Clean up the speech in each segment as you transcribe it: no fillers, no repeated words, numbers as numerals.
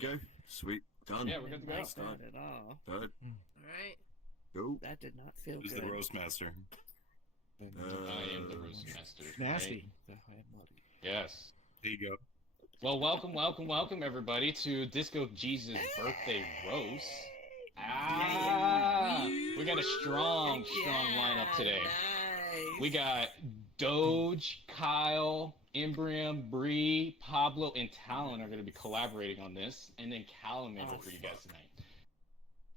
Go. Sweet. Done. Yeah, we're good to go. Nice Not done. at all. Good. Alright. Go. That did not feel Who's good. the roast master? I am the roast master. Nasty. Right? Yes. There you go. Well, welcome, everybody, to Disco Jesus' birthday roast. We got a strong lineup today. Nice. We got Doge, Kyle, Imbrium, Bree, Pablo, and Tallon are going to be collaborating on this, and then Callum is for you guys tonight.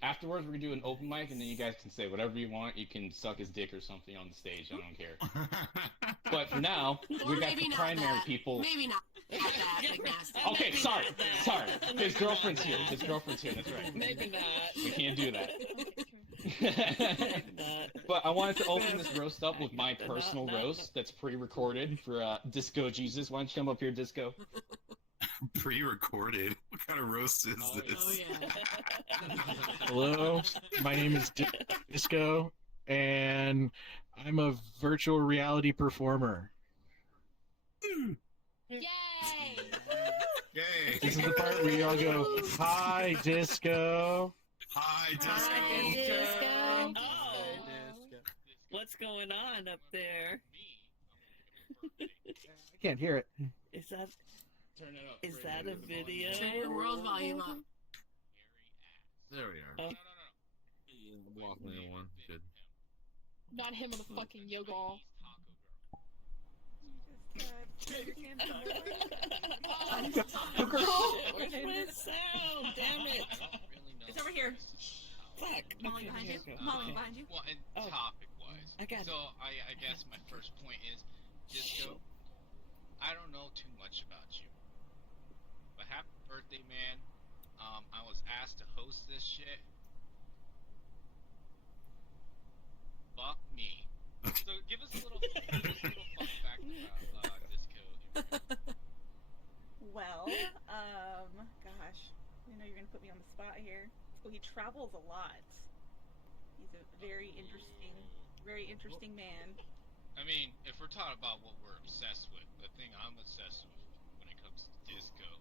Afterwards, we're going to do an open mic, and then you guys can say whatever you want. You can suck his dick or something on the stage. I don't care. But for now, we got the primary people. Maybe not. Not that, like nasty. Okay, sorry. His girlfriend's here. That's right. Maybe not. We can't do that. But I wanted to open this roast up with my personal roast that's pre-recorded for Disco Jesus. Why don't you come up here, Disco? Pre-recorded? What kind of roast is this? Oh, yeah. Hello, my name is Disco, and I'm a virtual reality performer. Yay! Yay! This is the part where y'all go, "Hi, Disco." Hi, Disco. Hi, Disco. Oh. What's going on up there? I can't hear it. Is that Turn it up. is that a video? Turn your world volume up. There we are. Oh. I'm blocking the other one. Good. Not him with a fucking yoga ball. Where's my sound? Damn it! It's over here. Fuck. Molly behind you. Molly behind you. Well, and Oh. topic-wise, I got it. so I guess my first point is, Disco, I don't know too much about you, but happy birthday, man. I was asked to host this shit. Fuck me. So give us a little fun fact about Disco. Well, gosh, I know you're gonna put me on the spot here. So he travels a lot. He's a very interesting man. I mean, if we're talking about what we're obsessed with, the thing I'm obsessed with when it comes to Disco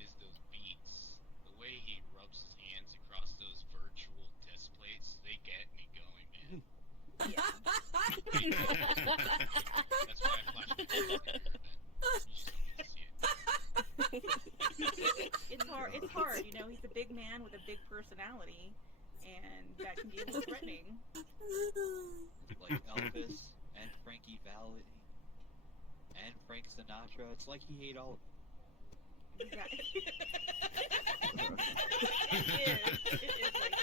is those beats. The way he rubs his hands across those virtual test plates, they get me going, man. That's why I flashed my camera like that. You just don't get to see it. It's hard, you know, he's a big man with a big personality, and that can be a little threatening. Like Elvis and Frankie Valli and Frank Sinatra. It's like he ate all of them. Yeah. It is like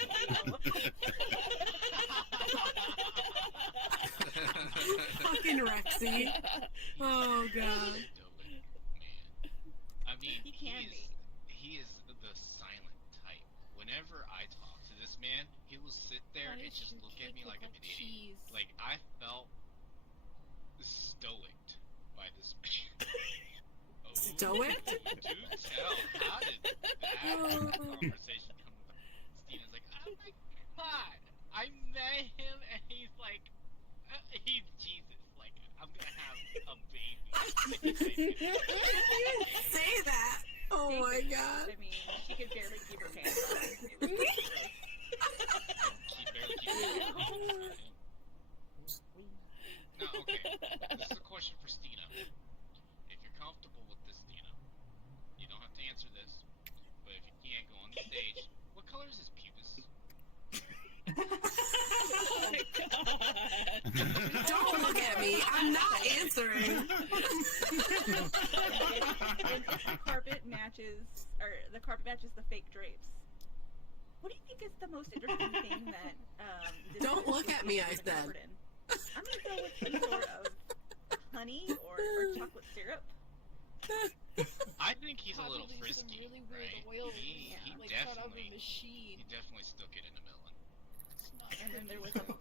Fucking Rexy. Oh, God. Man. I mean, He can be. he is the silent type. Whenever I talk to this man, he will sit there and just look at me like I'm an idiot. Like, I felt stoic by this man. Oh, Stoic? do tell. How did that conversation come about? Stina's like, oh my god, I met him and he's like, he's Jesus. Like, I'm gonna have a baby. Say that. Oh my God. I mean, she could barely keep her pants on. It was She barely keeps it. Now, okay, this is a question for Stina. If you're comfortable with this, Stina, you don't have to answer this, but if you can't, go on the stage. What color is his pubis? Oh my god. Don't look at me. I'm not answering. the carpet matches, the carpet matches the fake drapes. What do you think is the most interesting thing that this Don't look at me, I is said. covered in? I'm gonna go with some sort of honey or chocolate syrup. I think he's a little Probably some frisky, really weird right? oils, He like cut out of a definitely machine. stuck it in the melon. It's not And then good there was for a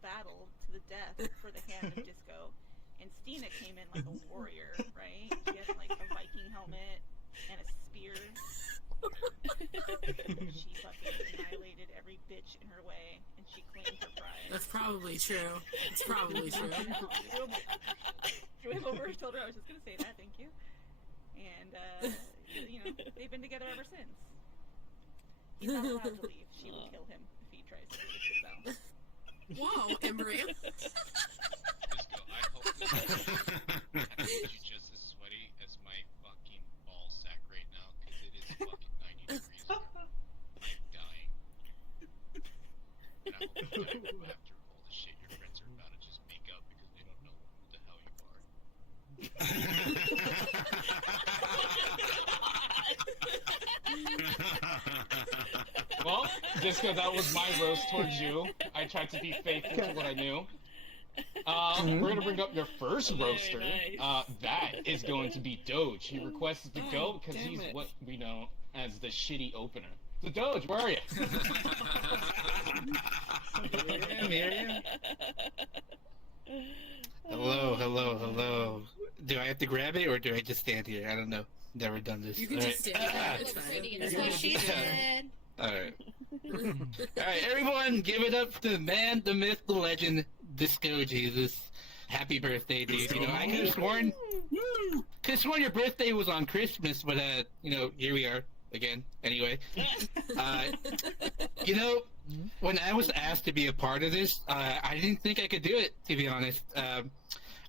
battle to the death for the hand of Disco. And Stina came in like a warrior, right? She had like a Viking helmet and a spear. She fucking annihilated every bitch in her way, and she claimed her prize. That's probably true. It's probably true. Drew him over, told her I was just gonna say that, thank you. And they've been together ever since. He's not allowed to leave. She will kill him if he tries to leave. So. Wow, Embryo. Disco, I hope this makes you just as sweaty as my fucking ball sack right now, because it is fucking 90 degrees. I'm dying. And I hope you die after all the shit your friends are about to just make up because they don't know who the hell you are. Well, Disco, that was my roast towards you. I tried to be faithful to what I knew. We're gonna bring up your first roaster. That is going to be Doge. He requested to go because he's what we know as the shitty opener. So Doge, where are you? Here. Hello. Do I have to grab it or do I just stand here? I don't know. Never done this. You can just stand there. It's fine. That's what she said. Alright. Alright, everyone, give it up to the man, the myth, the legend, Disco Jesus. Happy birthday, dude. You know, I could have sworn your birthday was on Christmas, but, here we are again. Anyway. When I was asked to be a part of this, I didn't think I could do it, to be honest. I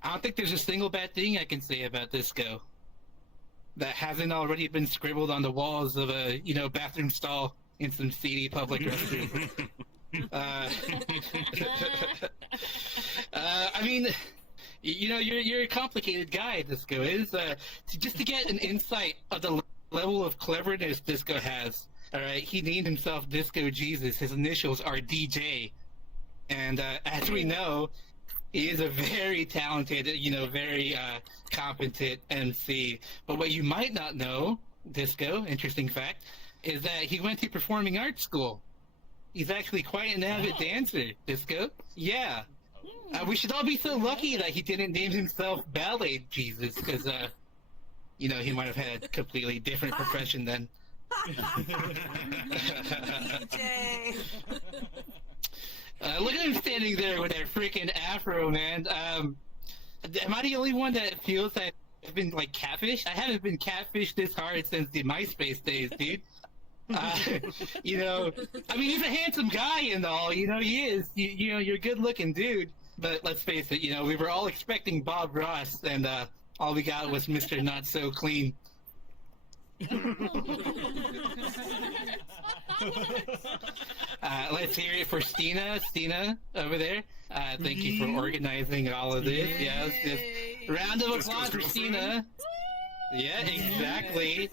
don't think there's a single bad thing I can say about Disco that hasn't already been scribbled on the walls of a, bathroom stall in some seedy public restroom. I mean, you're a complicated guy, Disco is. Just to get an insight of the level of cleverness Disco has, alright, he named himself Disco Jesus. His initials are DJ. And as we know, he is a very talented, very competent MC. But what you might not know, Disco, interesting fact, is that he went to performing arts school. He's actually quite an avid dancer, Disco. Yeah. We should all be so lucky that he didn't name himself Ballet Jesus, because, he might have had a completely different profession then. DJ. Look at him standing there with that freaking afro, man. Am I the only one that feels that I've been, catfished? I haven't been catfished this hard since the MySpace days, dude. I mean, he's a handsome guy and all, he is. You're a good-looking dude. But let's face it, we were all expecting Bob Ross, and all we got was Mr. Not So Clean. Let's hear it for Stina over there. Thank you for organizing all of this. Yes, just round of applause for Stina. Yeah, exactly.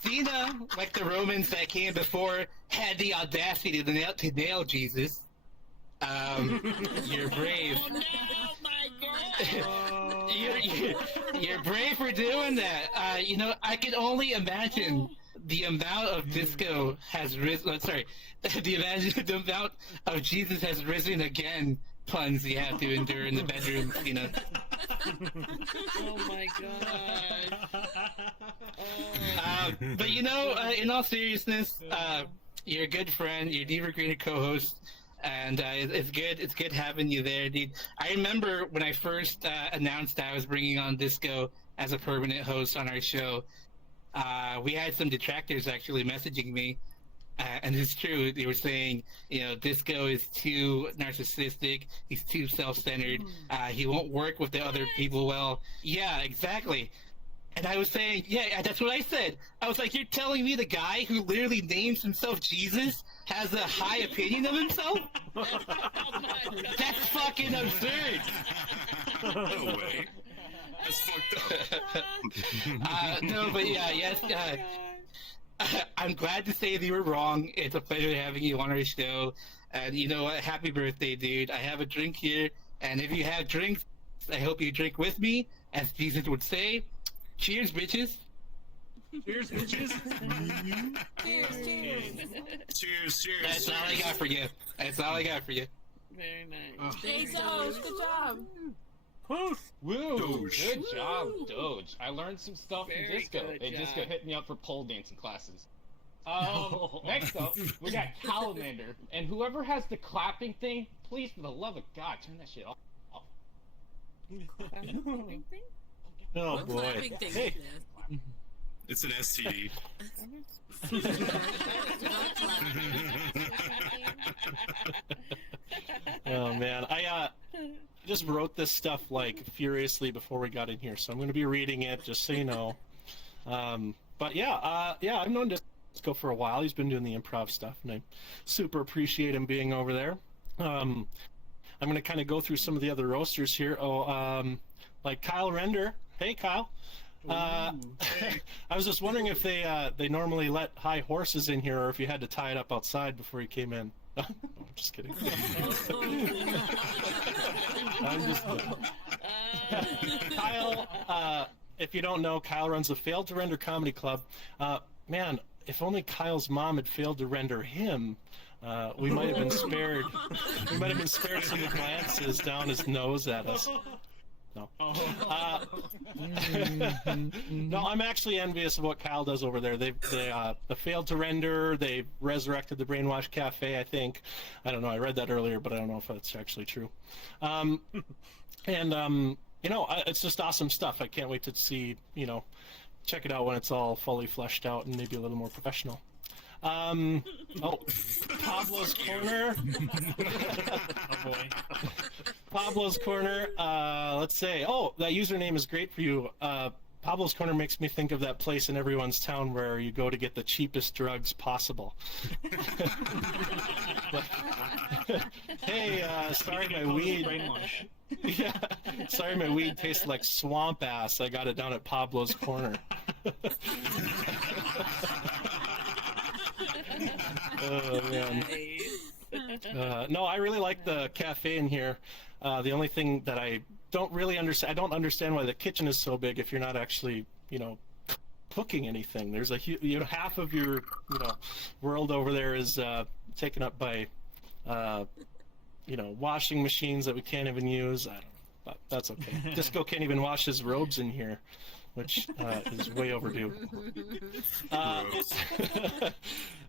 Stina, like the Romans that came before, had the audacity to nail Jesus. You're brave. Oh, no, my God. You're brave for doing that. I can only imagine the amount of Disco has risen. Sorry, the amount of Jesus has risen again. Puns you have to endure in the bedroom, Oh my God. But in all seriousness, you're a good friend. You're an evergreen co-host. And it's good having you there, dude. I remember when I first announced that I was bringing on Disco as a permanent host on our show, we had some detractors actually messaging me, and it's true. They were saying, Disco is too narcissistic, he's too self-centered, he won't work with the other people well. Yeah, exactly. And I was saying, yeah, that's what I said. I was like, you're telling me the guy who literally names himself Jesus has a high opinion of himself? That's fucking absurd. No way. That's fucked up. No, but yes. I'm glad to say that you were wrong. It's a pleasure having you on our show. And you know what? Happy birthday, dude. I have a drink here. And if you have drinks, I hope you drink with me, as Jesus would say. Cheers, bitches. Cheers, bitches. Cheers. That's all I got for you. Very nice. Hey, Doge, good job. Woo! Doge. Good job, Doge. I learned some stuff from Very Disco. good Hey, job. Disco hit me up for pole dancing classes. Next up, we got Calamander. And whoever has the clapping thing, please, for the love of God, turn that shit off. Oh What boy. clapping thing Hey, is It's an STD. Oh man, I just wrote this stuff like furiously before we got in here, so I'm going to be reading it just so you know. But yeah, I've known Disco for a while. He's been doing the improv stuff, and I super appreciate him being over there. I'm going to kind of go through some of the other roasters here. Like Kyle Render. Hey, Kyle. I was just wondering if they normally let high horses in here, or if you had to tie it up outside before you came in. No, I'm just kidding. I'm just kidding. Kyle, if you don't know, Kyle runs a Failed to Render Comedy Club. Man, if only Kyle's mom had failed to render him, we might have been spared. We might have been spared some glances down his nose at us. No. No, I'm actually envious of what Kyle does over there. They failed to render. They resurrected the Brainwash Cafe, I think. I don't know. I read that earlier, but I don't know if that's actually true. It's just awesome stuff. I can't wait to see, check it out when it's all fully fleshed out and maybe a little more professional. Pablo's Corner. Oh boy. Pablo's Corner. Let's say, that username is great for you. Pablo's Corner makes me think of that place in everyone's town where you go to get the cheapest drugs possible. Hey, sorry my weed. Yeah, sorry my weed tastes like swamp ass. I got it down at Pablo's Corner. Oh man. No, I really like the cafe in here. The only thing that I don't really understand, I don't understand why the kitchen is so big if you're not actually, cooking anything. There's half of your, world over there is taken up by, washing machines that we can't even use. I don't know, but that's okay. Disco can't even wash his robes in here, which is way overdue.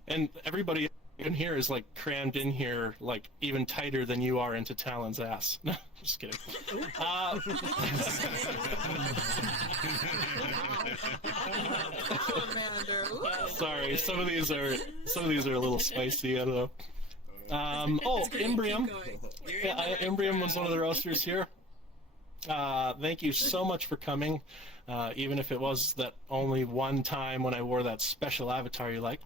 And everybody in here is like crammed in here, like even tighter than you are into Tallon's ass. No, just kidding. Sorry, some of these are a little spicy. I don't know. Imbrium. Yeah, Imbrium was one of the roasters here. Thank you so much for coming, even if it was that only one time when I wore that special avatar you like.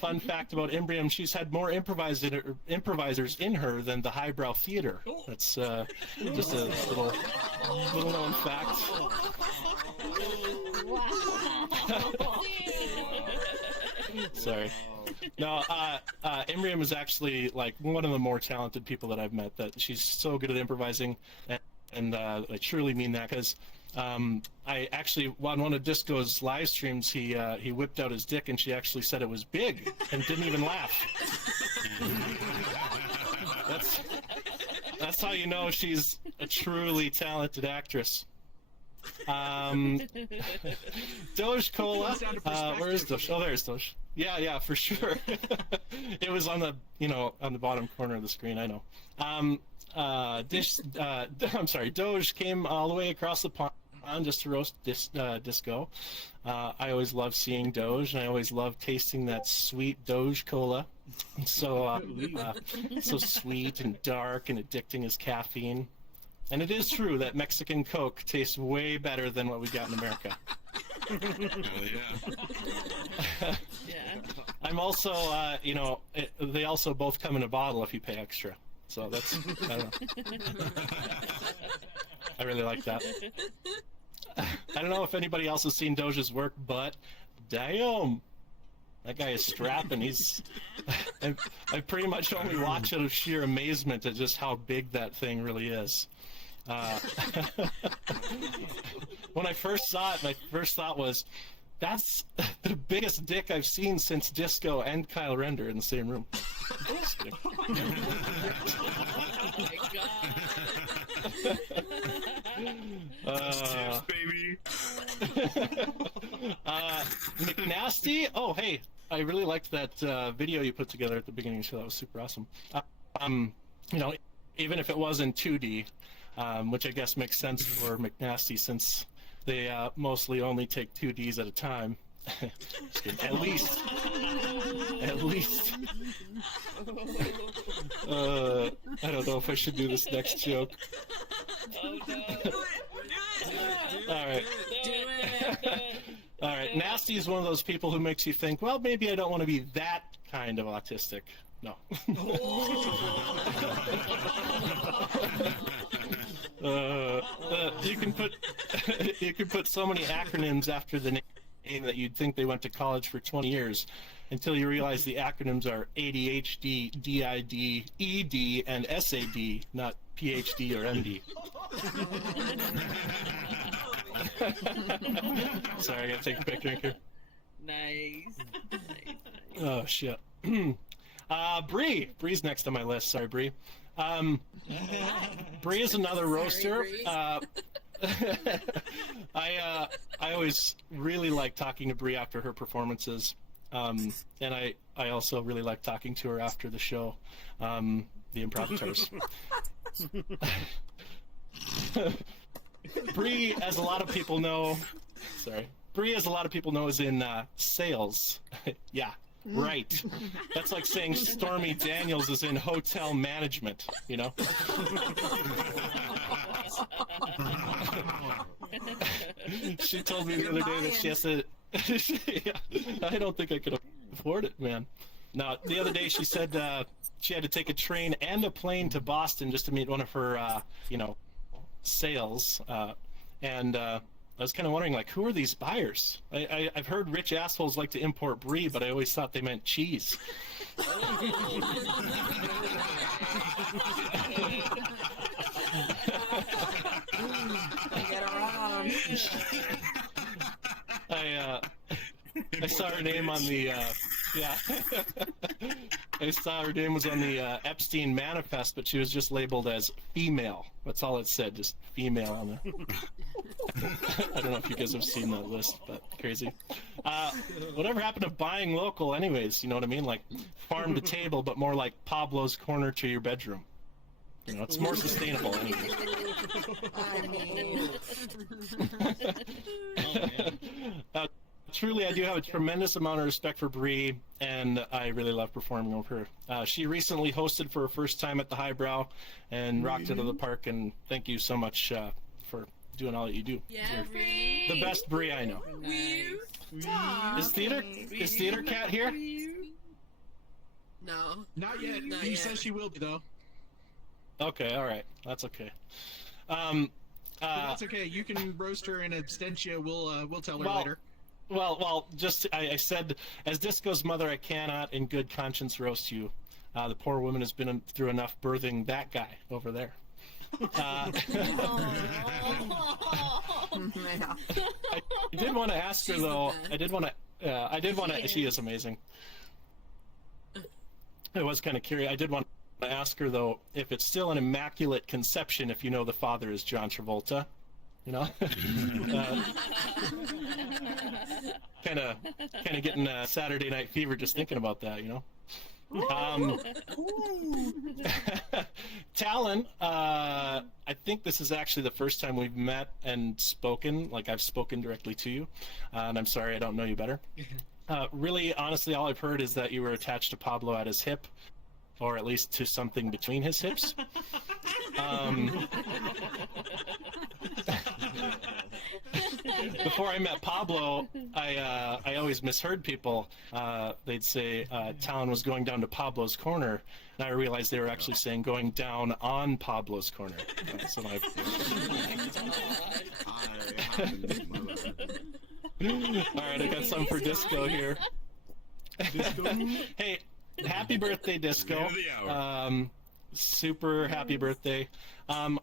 Fun fact about Imbrium, she's had more improvisers in her than the Highbrow Theater. That's just a little known fact. Sorry. No, Imbrium is actually like one of the more talented people that I've met. That she's so good at improvising, and I truly mean that, because I actually, on one of Disco's live streams, he whipped out his dick and she actually said it was big and didn't even laugh. That's how you know she's a truly talented actress. Doge Cola. Where is Doge? Oh, there's Doge. Yeah, for sure. It was on the on the bottom corner of the screen. I know. I'm sorry. Doge came all the way across the pond just to roast Disco. I always love seeing Doge, and I always love tasting that sweet Doge Cola. So sweet and dark and addicting as caffeine. And it is true that Mexican Coke tastes way better than what we got in America. Yeah. I'm also, they also both come in a bottle if you pay extra. So that's, I don't know. I really like that. I don't know if anybody else has seen Doge's work, but damn, that guy is strapping. I pretty much only watch out of sheer amazement at just how big that thing really is. When I first saw it, my first thought was, that's the biggest dick I've seen since Disco and Kyle Render in the same room. Just kidding. Oh my Tips, baby. McNasty? Oh, hey, I really liked that video you put together at the beginning of the show. That was super awesome. even if it was in 2D, which I guess makes sense for McNasty since they mostly only take 2Ds at a time. Just kidding. At least. I don't know if I should do this next joke. Oh no. All right. Do it. All right. Nasty is one of those people who makes you think, well, maybe I don't want to be that kind of autistic. No. You can put so many acronyms after the name that you'd think they went to college for 20 years until you realize the acronyms are ADHD, DID, ED, and SAD, not PhD or MD. Sorry, I gotta take a quick drink here. Nice. Oh shit. Bree's next on my list. Sorry, Bree. Bree is another roaster. I always really like talking to Bree after her performances, and I also really like talking to her after the show, the Improvitors. Bree, as a lot of people know, Bree, as a lot of people know, is in sales. Yeah. Right. That's like saying Stormy Daniels is in hotel management, you know? She told me the other day that she has to... Yeah, I don't think I could afford it, man. No, the other day she said she had to take a train and a plane to Boston just to meet one of her, sales. And I was kind of wondering, like, who are these buyers? I've heard rich assholes like to import brie, but I always thought they meant cheese. I saw her name on the I saw her name was on the Epstein manifest, but she was just labeled as female. That's all it said, just female on the. I don't know if you guys have seen that list, but crazy. Whatever happened to buying local, anyways? You know what I mean? Like farm to table, but more like Pablo's corner to your bedroom. You know, it's more sustainable anyway. Truly, I do have a tremendous amount of respect for Bree, and I really love performing with her. She recently hosted for her first time at the Highbrow and rocked it out of the park, and thank you so much for doing all that you do. Yeah, You're Bree. the best Bree I know. Is Theater Cat here? No. Not yet. Not He yet. says she will be, though. Okay, all right. That's okay. But that's okay. You can roast her in absentia. We'll tell her later. Well, just I said, as Disco's mother, I cannot in good conscience roast you. The poor woman has been through enough birthing that guy over there. I did want to ask her though. I did want to. She is amazing. I was kind of curious. I did want to ask her though if it's still an immaculate conception if you know the father is John Travolta. You know, kind of getting Saturday Night Fever just thinking about that. You know, Tallon. I think this is actually the first time we've met and spoken. Like I've spoken directly to you, and I'm sorry I don't know you better. Really, honestly, all I've heard is that you were attached to Pablo at his hip, or at least to something between his hips. Before I met Pablo, I always misheard people. They'd say Tallon was going down to Pablo's corner, and I realized they were actually saying going down on Pablo's corner. So all right, I got some for Disco here. Hey, happy birthday, Disco. Super happy birthday. I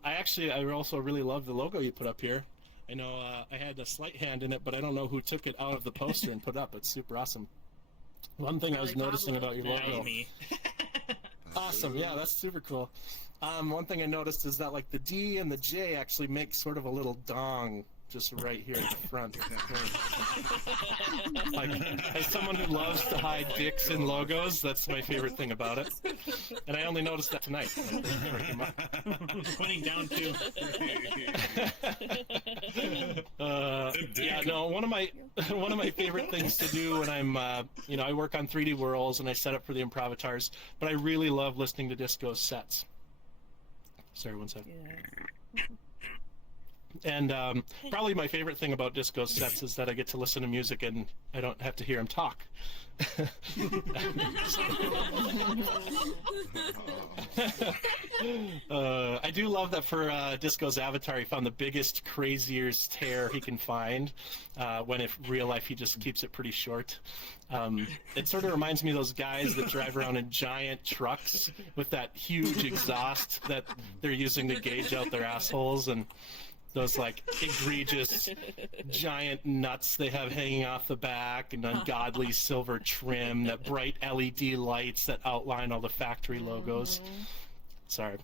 also really love the logo you put up here. I know I had a slight hand in it, but I don't know who took it out of the poster and put it up. It's super awesome. One thing I was noticing about your logo. Awesome, yeah, that's super cool. One thing I noticed is that like the D and the J actually make sort of a little dong just right here in the front. Like, as someone who loves to hide dicks in logos, that's my favorite thing about it. And I only noticed that tonight. Pointing down too. Yeah, no. One of my favorite things to do when I'm, I work on 3D worlds and I set up for the Improvatars, but I really love listening to Disco's sets. Sorry, one second. And probably my favorite thing about Disco's sets is that I get to listen to music and I don't have to hear him talk. I do love that for Disco's avatar he found the biggest, craziest hair he can find, when in real life he just keeps it pretty short. It sort of reminds me of those guys that drive around in giant trucks with that huge exhaust that they're using to gauge out their assholes, and those like egregious giant nuts they have hanging off the back, and ungodly silver trim, that bright LED lights that outline all the factory logos. Sorry,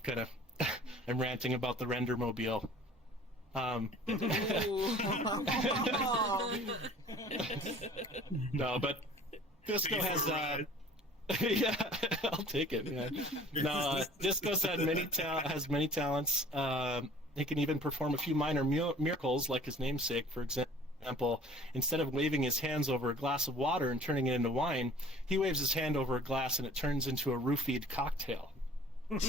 I'm ranting about the Rendermobile. No, but Disco has yeah, I'll take it, man. No, Disco's has many talents. He can even perform a few minor miracles, like his namesake, for example. Instead of waving his hands over a glass of water and turning it into wine, he waves his hand over a glass and it turns into a roofied cocktail. One,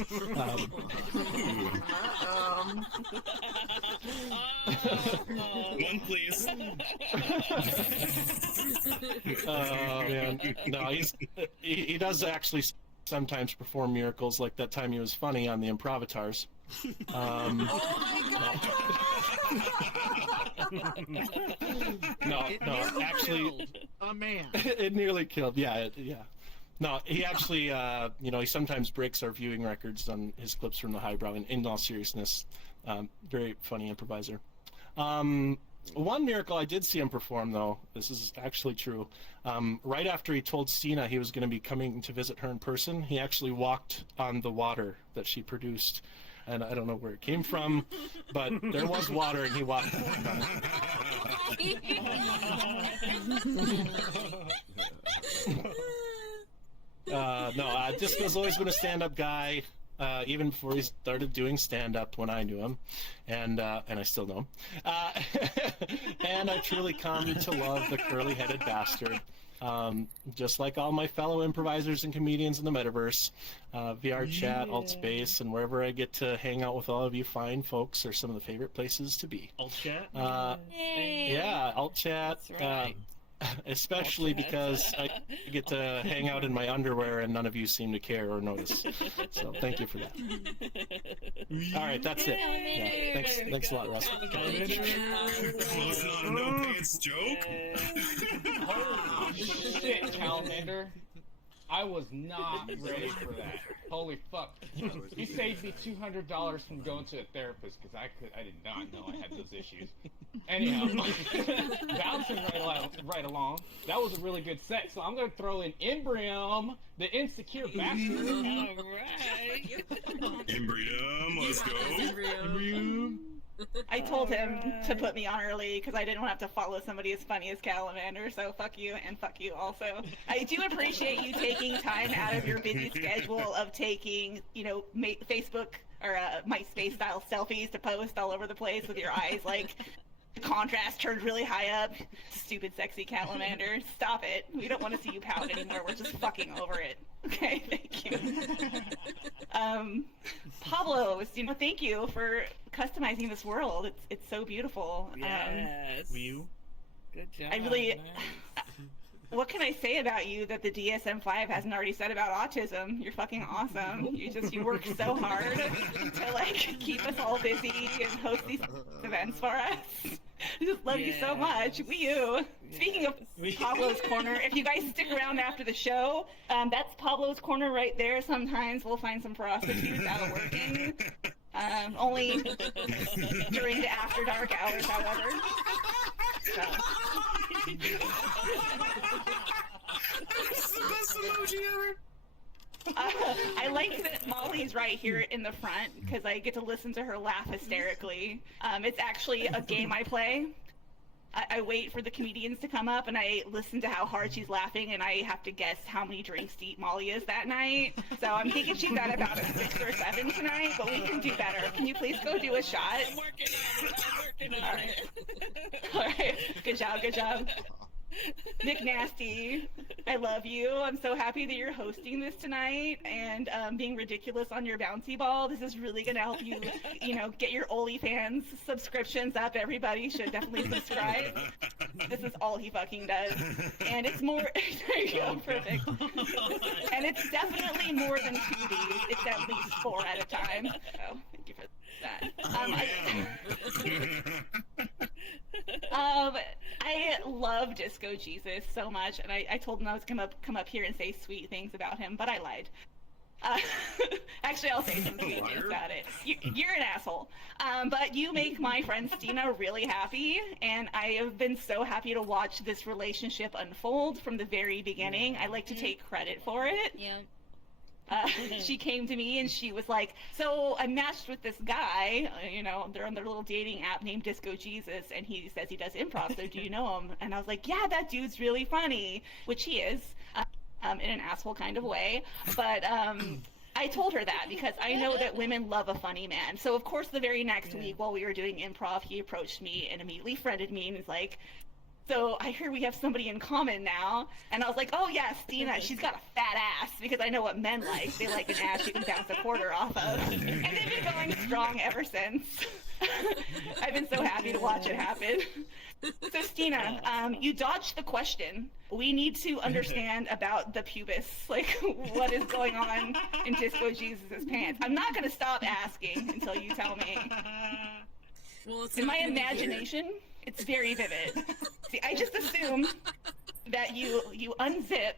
please. Oh man, no, he does actually sometimes perform miracles, like that time he was funny on the Improvatars. Oh No, actually, a man. It nearly killed. Yeah. No, he actually, he sometimes breaks our viewing records on his clips from the Highbrow. In all seriousness, very funny improviser. One miracle I did see him perform, though, this is actually true. Right after he told Stina he was going to be coming to visit her in person, he actually walked on the water that she produced. And I don't know where it came from, but there was water, and he walked on it. Disco's always been a stand-up guy, even before he started doing stand-up when I knew him, and I still know him. And I truly come to love the curly-headed bastard. Just like all my fellow improvisers and comedians in the metaverse, vrchat, Altspace, and wherever I get to hang out with all of you fine folks are some of the favorite places to be. Altchat? Yeah, Altchat. Right. Especially because I get to hang out in my underwear and none of you seem to care or notice. So thank you for that. All right, that's it. Yeah, thanks a lot, Russ. Was not a no pants joke? Holy shit, Calamander. I was not ready for that. Holy fuck. You saved me $200 from going to a therapist because I did not know I had those issues. Anyhow, bouncing right along. That was a really good set, so I'm going to throw in Imbrium, the insecure bastard. Alright. Imbrium, let's go. Imbrium. I told him to put me on early because I didn't want to have to follow somebody as funny as Calamander, so fuck you and fuck you also. I do appreciate you taking time out of your busy schedule of taking, Facebook or MySpace style selfies to post all over the place with your eyes like the contrast turned really high up. Stupid sexy Calamander. Stop it. We don't want to see you pout anymore. We're just fucking over it. Okay, thank you. Pablo, thank you for customizing this world. It's so beautiful. Yes. You? Good job. I really. What can I say about you that the DSM-5 hasn't already said about autism? You're fucking awesome. You work so hard to keep us all busy and host these events for us. I just love you so much. You. Speaking of Pablo's Corner, if you guys stick around after the show, that's Pablo's Corner right there. Sometimes we'll find some prostitutes out working. Only during the after dark hours, however. So. That's the best emoji ever. I like that Molly's right here in the front because I get to listen to her laugh hysterically. It's actually a game I play. I wait for the comedians to come up and I listen to how hard she's laughing and I have to guess how many drinks deep Molly is that night. So I'm thinking she's at about a 6 or 7 tonight, but we can do better. Can you please go do a shot? I'm working on it. All right. Good job. Nick Nasty, I love you. I'm so happy that you're hosting this tonight and being ridiculous on your bouncy ball. This is really going to help you, get your OnlyFans subscriptions up. Everybody should definitely subscribe. This is all he fucking does. And it's more, there you go, perfect. And it's definitely more than 2Ds. It's at least 4 at a time. So, thank you for that. I love Disco Jesus so much, and I told him I was gonna come up here and say sweet things about him, but I lied. Actually, I'll say some sweet things about it. You're an asshole. But you make my friend Stina really happy, and I have been so happy to watch this relationship unfold from the very beginning. I like to take credit for it. Yeah. She came to me and she was like, so I matched with this guy, they're on their little dating app named Disco Jesus, and he says he does improv, so do you know him? And I was like, yeah, that dude's really funny, which he is, in an asshole kind of way, but I told her that because I know that women love a funny man. So of course the very next week while we were doing improv, he approached me and immediately friended me and was like, so I hear we have somebody in common now. And I was like, oh yeah, Stina, she's got a fat ass, because I know what men like. They like an ass you can bounce a quarter off of. And they've been going strong ever since. I've been so happy to watch it happen. So Stina, you dodged the question. We need to understand about the pubis, like what is going on in Disco Jesus' pants. I'm not gonna stop asking until you tell me. Well, it's in my imagination, it's very vivid. See, I just assume that you unzip,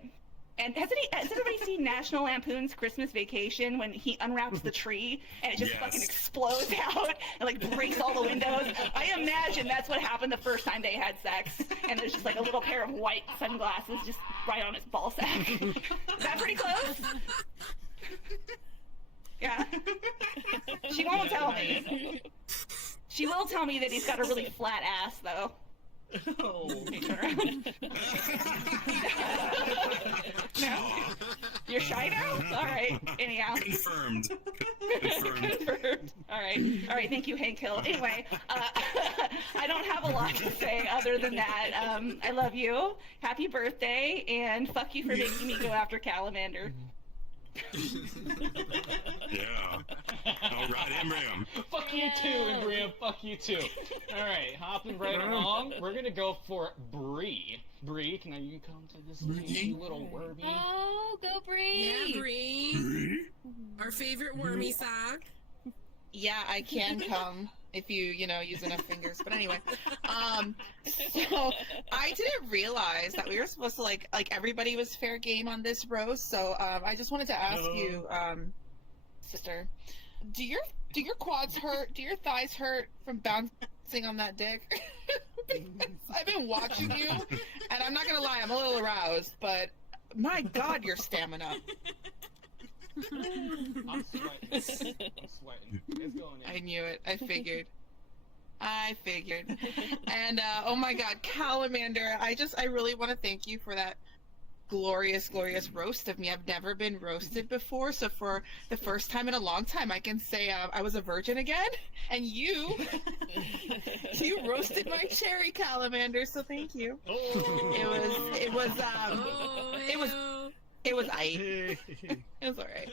and has everybody seen National Lampoon's Christmas Vacation when he unwraps the tree and it just fucking explodes out and like breaks all the windows? I imagine that's what happened the first time they had sex, and there's just like a little pair of white sunglasses just right on his ball sack. Is that pretty close? Yeah. She won't tell me. She will tell me that he's got a really flat ass, though. Oh. Hey, turn around. No? You're shy now? All right. Anyhow. Confirmed. Confirmed. All right. Thank you, Hank Hill. Anyway, I don't have a lot to say other than that. I love you. Happy birthday, and fuck you for making me go after Calamander. Yeah. All right, Embryo. Fuck you too, Embryo. Fuck you too. All right, hopping right along. We're gonna go for Bree. Bree, can you come to this you little wormy? Oh, go Bree! Yeah, Bree. Our favorite wormy sock. Yeah, I can come if you use enough fingers. But anyway, so I didn't realize that we were supposed to like everybody was fair game on this roast. So I just wanted to ask you, sister, do your quads hurt? Do your thighs hurt from bouncing on that dick? I've been watching you, and I'm not gonna lie, I'm a little aroused. But my God, your stamina. I'm sweating. It's going in. I knew it. I figured. And oh my God, Calamander, I really want to thank you for that glorious roast of me. I've never been roasted before, so for the first time in a long time, I can say I was a virgin again. And you roasted my cherry, Calamander. So thank you. Oh. It was aight. It was alright.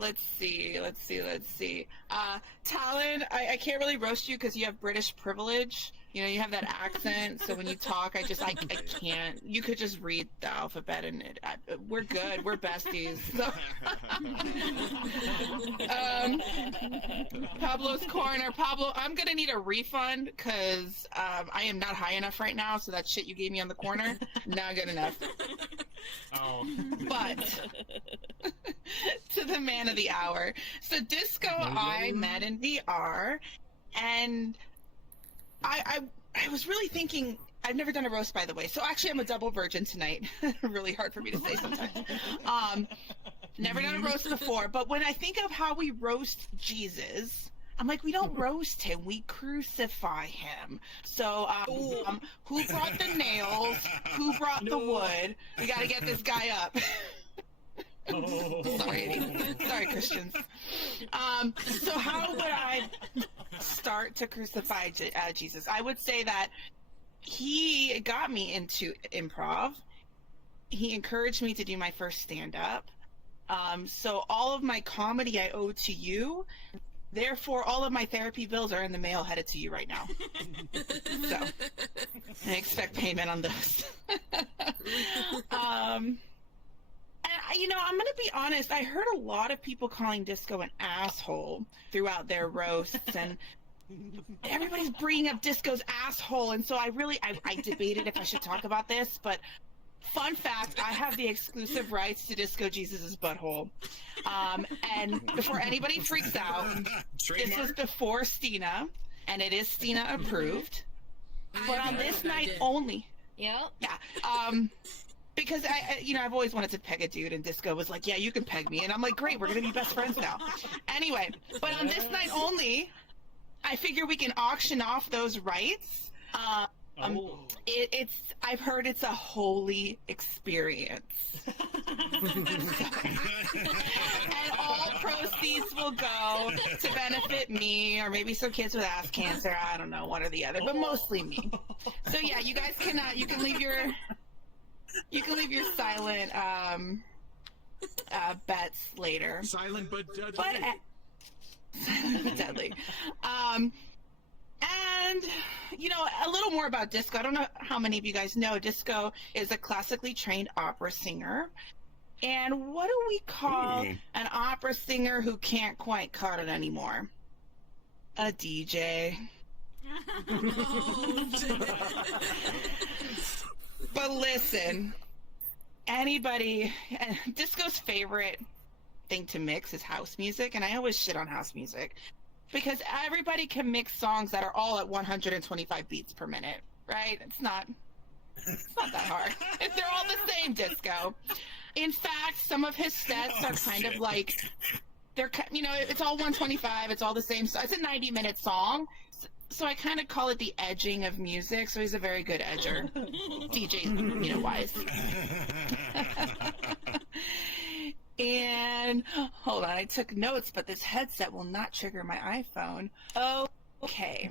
Let's see. Tallon, I can't really roast you because you have British privilege. You have that accent, so when you talk, I can't. You could just read the alphabet and we're good. We're besties. So. Pablo's corner. Pablo, I'm gonna need a refund because I am not high enough right now, so that shit you gave me on the corner, not good enough. Oh. But to the man of the hour. So Disco, I met in VR, and I was really thinking I've never done a roast, by the way. So actually, I'm a double virgin tonight. Really hard for me to say sometimes. Never done a roast before, but when I think of how we roast Jesus, I'm like, we don't roast him, we crucify him. So, who brought the nails? Who brought the wood? We got to get this guy up. Sorry, Christians. So how would I start to crucify Jesus? I would say that he got me into improv. He encouraged me to do my first stand-up. So all of my comedy I owe to you. Therefore, all of my therapy bills are in the mail headed to you right now. So I expect payment on those. And, I'm going to be honest. I heard a lot of people calling Disco an asshole throughout their roasts, and everybody's bringing up Disco's asshole. And so I debated if I should talk about this, but fun fact, I have the exclusive rights to Disco Jesus' butthole. And before anybody freaks out, this was before Stina, and it is Stina approved. But on this night only. Yep. Yeah. Because I've always wanted to peg a dude, and Disco was like, yeah, you can peg me. And I'm like, great, we're going to be best friends now. Anyway, but on this night only, I figure we can auction off those rights. I've heard it's a holy experience. And all proceeds will go to benefit me, or maybe some kids with ass cancer. I don't know, one or the other, but mostly me. So yeah, you guys can leave your silent bets later. Silent but deadly. Silent but deadly. And, a little more about Disco. I don't know how many of you guys know. Disco is a classically trained opera singer. And what do we call an opera singer who can't quite cut it anymore? A DJ. But listen, Disco's favorite thing to mix is house music, and I always shit on house music. Because everybody can mix songs that are all at 125 beats per minute, right? It's not that hard. They're all the same, Disco. In fact, some of his sets are kind of like, it's all 125, it's all the same. So it's a 90-minute song. So I kind of call it the edging of music. So he's a very good edger, DJ, wise. And hold on, I took notes, but this headset will not trigger my iPhone. Okay.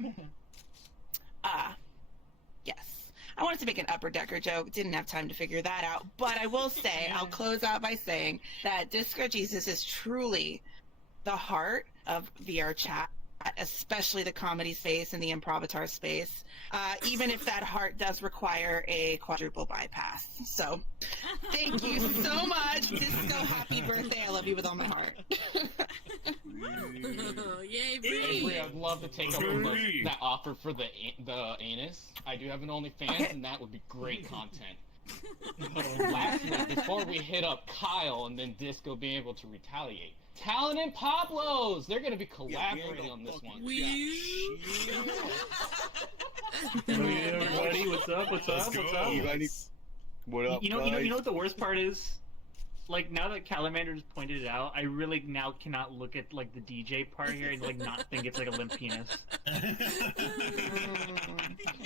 Yes. I wanted to make an Upper Decker joke. Didn't have time to figure that out. But I will say, I'll close out by saying that Disco Jesus is truly the heart of vrchat, especially the comedy space and the improvitar space, even if that heart does require a quadruple bypass. So, thank you so much, Disco. Happy birthday. I love you with all my heart. Yay, Avery, I'd love to take up that offer for the anus. I do have an OnlyFans, and that would be great content. Lastly, before we hit up Kyle and then Disco being able to retaliate, Tallon and Pablo's, they're going to be collaborating on this one. Hey everybody, what's up? What's up? What up, you know what the worst part is? Like, now that Calamander just pointed it out, I really now cannot look at like the DJ part here and like not think it's like a limp penis.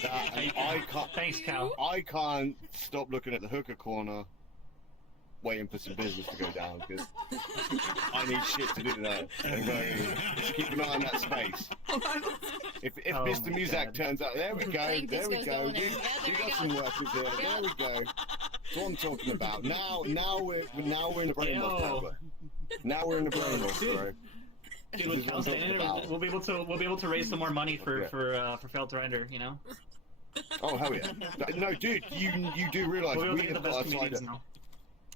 I can't. Thanks, Cal. I can't stop looking at the hooker corner, waiting for some business to go down because I need shit to do that. And just keep an eye on that space. If Mr. Muzak turns out, there we go. We got some workers there. There we go. That's what I'm talking about. Now we're in the brainwash, Pablo. Now we're in the brainwash, bro. Dude, we'll be able to raise some more money for Failed to Render, you know? Oh hell yeah! No, dude, you do realize we have got a side.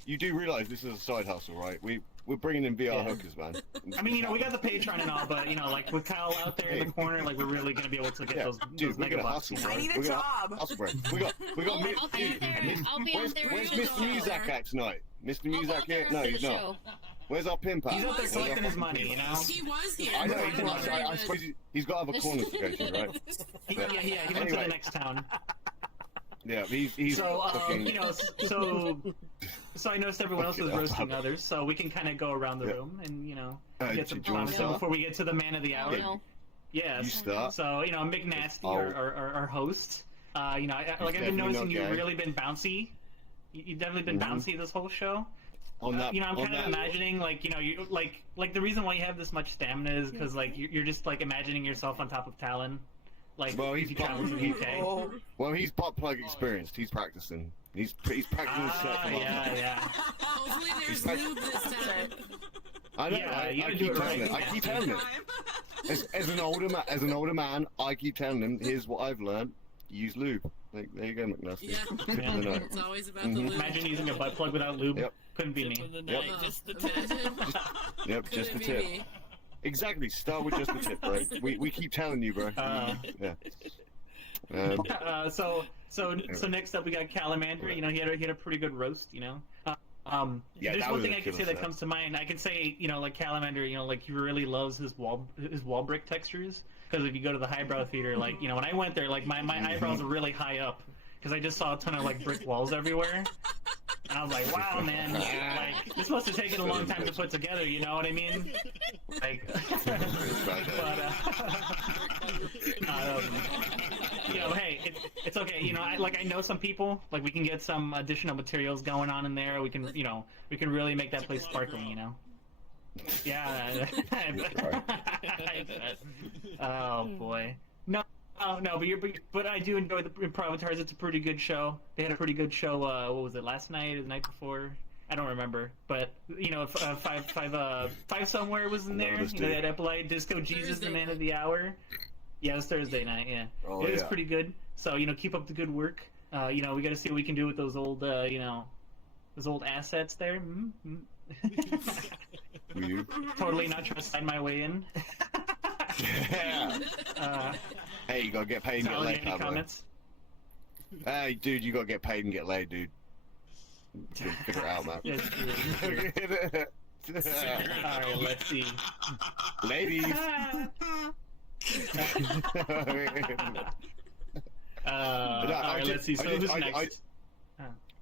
You do realize this is a side hustle, right? We're bringing in VR hookers, man. I mean, we got the Patreon and all, but like with Kyle out there in the corner, like we're really gonna be able to get those mega bucks. Hustle, I need a job. Hustle, bro. We got. Where's Mr. Muzak at tonight? Mr. Muzak here? No, he's not. Where's our pimp at? He's out there collecting his money, you know? He was here. I know, I suppose he's got other corners to go to, right? He went to the next town. Yeah, he's so fucking... you know, so I noticed everyone else was roasting others, so we can kind of go around the room and get some comments in before we get to the man of the hour. Yes. You start. So Mick Nasty, our host. I've been noticing you've really been bouncy. You've definitely been bouncy this whole show. I'm kind of imagining, you like the reason why you have this much stamina is because you're just imagining yourself on top of Tallon. Well, if you travel to the UK. Well, he's butt plug experienced. He's practicing. He's practicing his set. Yeah. Hopefully there's lube this time. I know. Yeah, I keep telling him. I keep telling him. As an older man, I keep telling him. Here's what I've learned. Use lube. Like, there you go, McNasty. Yeah. It's always about the lube. Imagine using a butt plug without lube. Yep. Couldn't be me. Just the tip. Just the tip. Exactly. Start with just the tip, bro. We keep telling you, bro. Yeah. So next up we got Calamander. He had a pretty good roast. There's one thing I can say that comes to mind. I can say, Calamander, he really loves his wall brick textures. Because if you go to the highbrow theater, when I went there, my eyebrows are really high up. Because I just saw a ton of brick walls everywhere. And I was like, wow, man, this must have taken a long time to put together, you know what I mean? Hey, it's okay, I know some people, we can get some additional materials going on in there, we can really make that place sparkling, Yeah. Oh, boy. No, but I do enjoy the Improvatars. It's a pretty good show. They had a pretty good show. What was it, last night or the night before? I don't remember. But five somewhere was in there. They had Epilite, Disco Jesus, the man of the hour. Yeah, it was Thursday night. Yeah, it was pretty good. So keep up the good work. We got to see what we can do with those old those old assets there. Totally not trying to slide my way in. Hey, you gotta get paid and get laid, Pablo. Comments? Hey, dude, you gotta get paid and get laid, dude. Figure it out, man. Alright, let's see. Ladies! Alright, let's see. So who's next?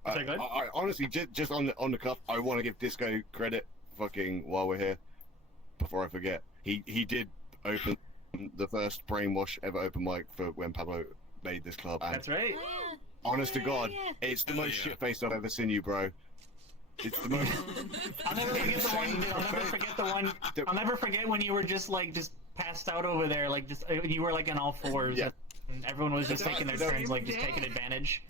I honestly, just on the cuff, I want to give Disco credit, while we're here, before I forget. He did open the first Brainwash ever open mic for when Pablo made this club. And that's right. Honest to God, it's the most shit-faced I've ever seen you, bro. It's the most... I'll never forget when you were just passed out over there, you were on all fours. Yeah. And everyone was just taking their turns, just taking advantage.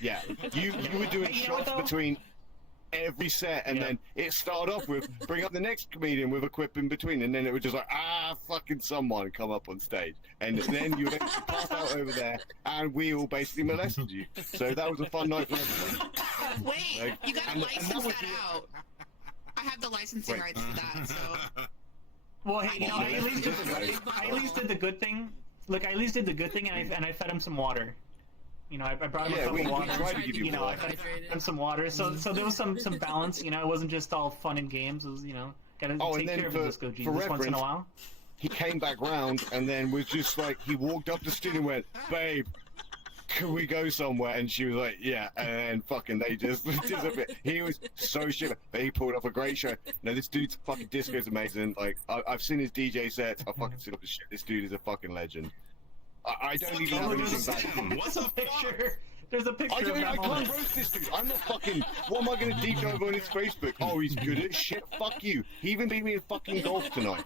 Yeah, you were doing shots between every set, and then it started off with bring up the next comedian with a quip in between, and then it was just fucking someone come up on stage, and then you would pass out over there, and we all basically molested you. So that was a fun night for everyone. Wait, you gotta license that out. I have the licensing rights to that, so. Well, hey, I at least did the good thing. Look, I at least did the good thing, and I fed him some water. I brought him a cup of water. We tried to give you water. I fed him some water. So there was some balance. It wasn't just all fun and games. It was, gotta take care of Disco Jesus once in a while. He came back round and then was just he walked up to Stina and went, "Babe, can we go somewhere?" And she was like, "Yeah." And then fucking they just disappeared. He was so shit, but he pulled off a great show. No, this dude's fucking Disco's amazing. I've seen his DJ sets. I fucking seen up his shit. This dude is a fucking legend. I don't even have anything back to him. What's a picture? There's a picture of him. I can't roast this dude. I'm not fucking... What am I going to deep over on his Facebook? Oh, he's good at shit. Fuck you. He even beat me in fucking golf tonight.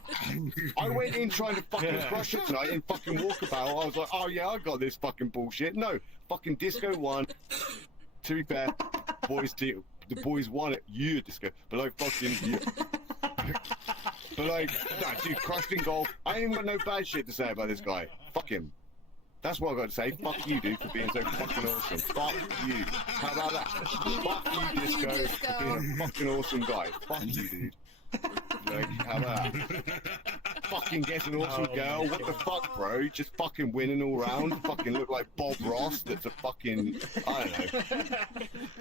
I went in trying to fucking crush it tonight in fucking walkabout. I was like, oh yeah, I got this fucking bullshit. No. Fucking Disco won. To be fair, the boys won it. You, Disco. But fucking... You. But dude, crushed in golf. I ain't even got no bad shit to say about this guy. Fuck him. That's what I got to say. Fuck you, dude, for being so fucking awesome. Fuck you. How about that? Fuck you, Disco, for being a fucking awesome guy. Fuck you, dude. How about that? Fucking get an awesome girl. What the fuck, bro? Just fucking winning all round. Fucking look like Bob Ross. That's a fucking... I don't know.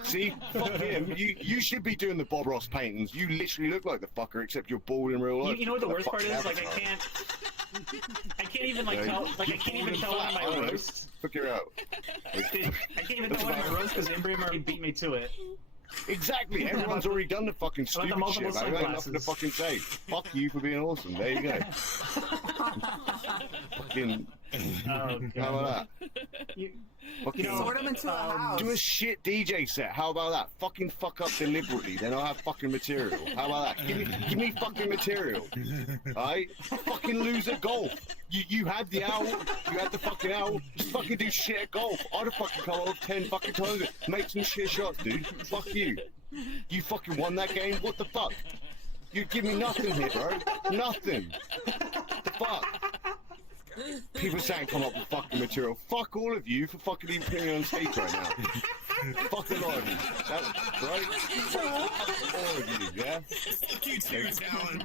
See? Fuck him. You should be doing the Bob Ross paintings. You literally look like the fucker, except you're bald in real life. You know what the worst part is? I can't even tell. I can't even tell on my roast. Figure out. I can't even know what my roast because Imbrium already beat me to it. Exactly, everyone's already done the fucking stupid multiple shit. Like, I got nothing to fucking say. Fuck you for being awesome. There you go. Fucking. Oh, how about that? Fucking, sort him into a house. do a shit DJ set. How about that? Fucking fuck up deliberately, then I'll have fucking material. How about that? Give me fucking material. Alright? Fucking lose at golf. You had the owl. You had the fucking owl. Just fucking do shit at golf. I'd have fucking come over 10 fucking times. Make some shit shots, dude. Fuck you. You fucking won that game. What the fuck? You give me nothing here, bro. Nothing. The fuck? People saying come up with fucking material. Fuck all of you for fucking even putting me on stage right now. Fuck a lot of you. That's right? All of you, yeah? Fuck you too, Tallon.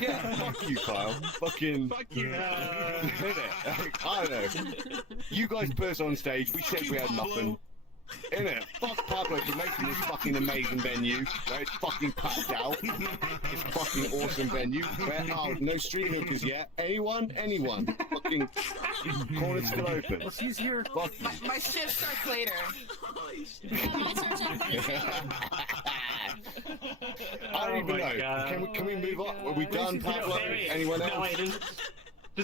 Yeah, fuck you, Kyle. Fucking... Fuck you. Innit? I don't know. You guys put us on stage, we said we had nothing. Innit? Fuck Pablo for making this fucking amazing venue. Where it's fucking packed out. It's a fucking awesome venue. Where, no street hookers yet. Anyone? Anyone. Fucking corner's still open. Let's use your... Fuck you. My shift starts later. I don't even know. Can we move on? Are we done, Pablo? Anyone else? No, wait,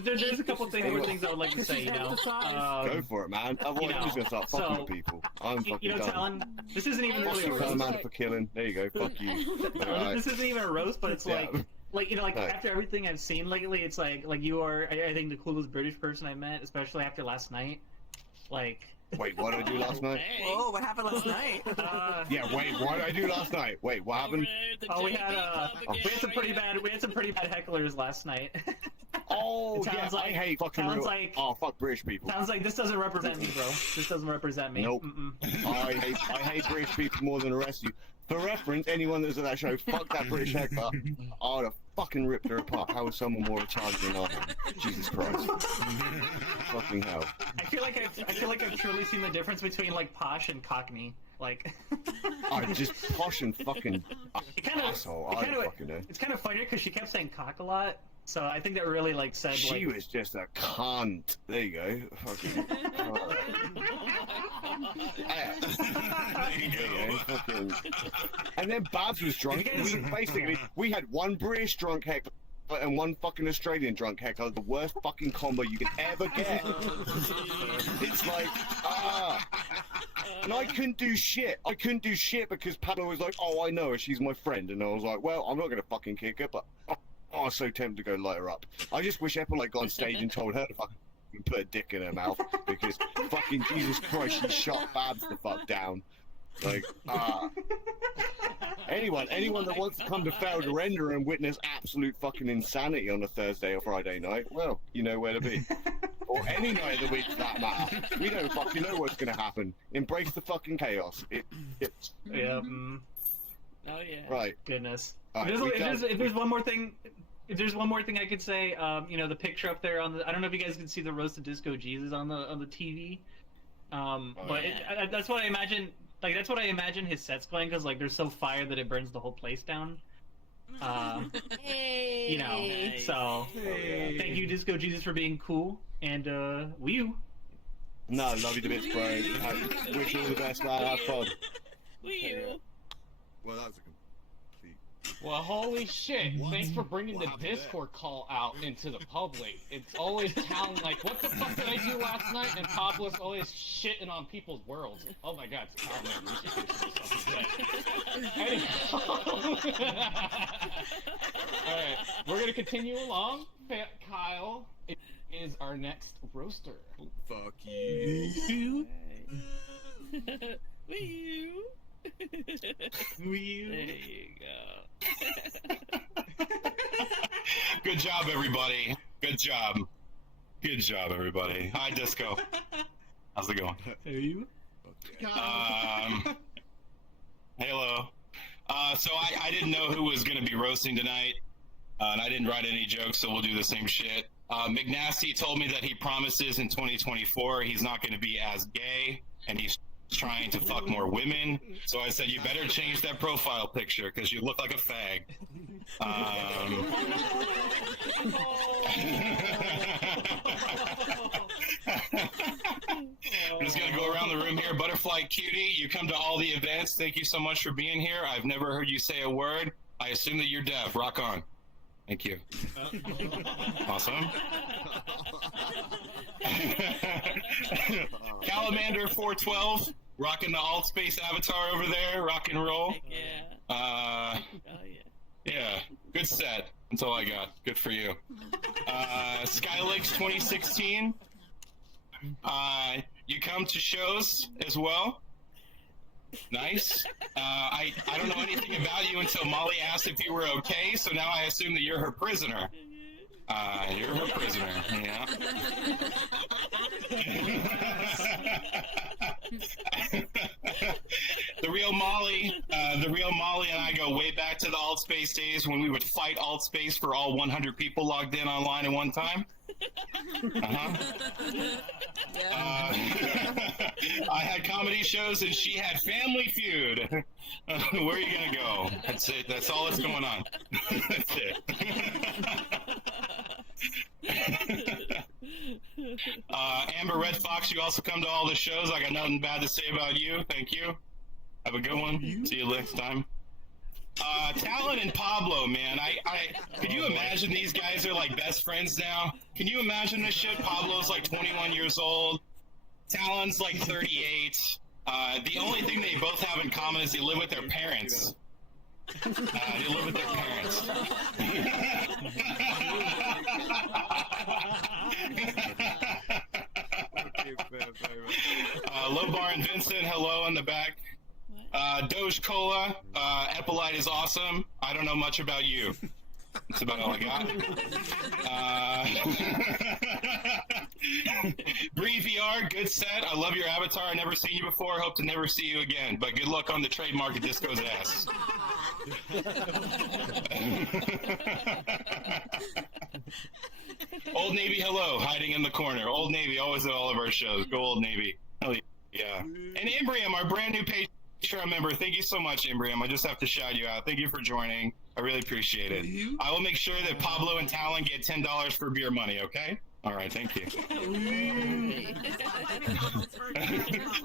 there's a couple things I would like to say, you know. Go for it, man. Otherwise, I'm just gonna start fucking with people. I'm fucking you know, done. Talon, this isn't even Fuck really a you, roast. man, for killing. There you go. Fuck you. This isn't even a roast, but it's like you know, like after everything I've seen lately, it's like you are, I think, the coolest British person I met, especially after last night. Like. Wait, what did I do last night? Whoa, what happened last night? Yeah, wait, what did I do last night? Wait, what happened? Oh, we had some pretty bad hecklers last night. Oh, yeah, I hate fucking real... Oh, fuck British people. Sounds like this doesn't represent me, bro. This doesn't represent me. Nope. I hate British people more than the rest of you. For reference, anyone that was at that show, fuck that British heckler. I would have fucking ripped her apart. How is someone more retarded than I am? Jesus Christ. Fucking hell. I feel like I've truly seen the difference between like posh and cockney. Like. I just posh and fucking asshole. I don't fucking know. It's kind of funny because she kept saying cock a lot. So I think that really like said she was just a cunt. There you go. Fucking. Fucking. And then Babs was drunk. We had one British drunk heckler and one fucking Australian drunk heckler. The worst fucking combo you could ever get. It's like and I couldn't do shit. I couldn't do shit because Pablo was like, "Oh, I know her. She's my friend," and I was like, "Well, I'm not gonna fucking kick her, but." Oh, I was so tempted to go light her up. I just wish Apple got on stage and told her to fucking put a dick in her mouth because fucking Jesus Christ, she shot Babs the fuck down. Like, anyone that wants to come to Fail to Render and witness absolute fucking insanity on a Thursday or Friday night, well, you know where to be. Or any night of the week for that matter. We don't fucking know what's gonna happen. Embrace the fucking chaos. Yeah. Oh yeah. Right. Goodness. Right, if there's one more thing, I could say, you know, the picture up there on the, I don't know if you guys can see the roast of Disco Jesus on the TV, that's what I imagine. Like that's what I imagine his set's going, because like they're so fire that it burns the whole place down. Hey. You know, so thank you, Disco Jesus, for being cool, and Wii U. No, love you to bits, bro. I wish you all the best, man. Have fun. Wii U. Well, that was a complete... Well, holy shit. Thanks for bringing the Discord call out into the public. It's always Tallon like, what the fuck did I do last night? And Pablo's always shitting on people's worlds. Oh my god, it's Tallon. We should do something. Anyhow. Alright, we're gonna continue along. Kyle is our next roaster. Fuck you. Wii U. Wii U. There you go. Good job, everybody. Good job. Good job, everybody. Hi, Disco. How's it going? Hey. Hello. So I didn't know who was going to be roasting tonight, and I didn't write any jokes, so we'll do the same shit. McNasty told me that he promises in 2024 he's not going to be as gay, and he's trying to fuck more women. So I said, you better change that profile picture because you look like a fag. I'm just gonna go around White Cutie. You come to all the events. Thank you so much for being here. I've never heard you say a word. I assume that you're deaf. Rock on. Thank you. Awesome. Calamander 412, rocking the alt space avatar over there. Rock and roll. Yeah, good set. That's all I got. Good for you. Skylakes 2016. You come to shows as well. Nice. I don't know anything about you until Molly asked if you were okay, so now I assume that you're her prisoner. You're her prisoner, yeah. The real Molly and I go way back to the alt space days when we would fight alt space for all 100 people logged in online at one time. I had comedy shows and she had Family Feud. Where are you gonna go? That's it. That's all that's going on. That's it. Amber Red Fox, you also come to all the shows. I got nothing bad to say about you. Thank you. Have a good one. See you next time. Tallon and Pablo, man. Could you imagine these guys are like best friends now? Can you imagine this shit? Pablo's like 21 years old. Tallon's like 38. The only thing they both have in common is they live with their parents. They live with their parents. Lobar and Vincent, hello in the back. Doge Cola, Epilite is awesome. I don't know much about you. That's about all I got. Bree VR, good set. I love your avatar. I've never seen you before. Hope to never see you again. But good luck on the trademark of Disco's ass. Old Navy, hello. Hiding in the corner. Old Navy, always at all of our shows. Go Old Navy. Hell yeah. And Imbrium, our brand new Patreon member. Thank you so much, Imbrium. I just have to shout you out. Thank you for joining. I really appreciate it. I will make sure that Pablo and Tallon get $10 for beer money, okay? All right, thank you.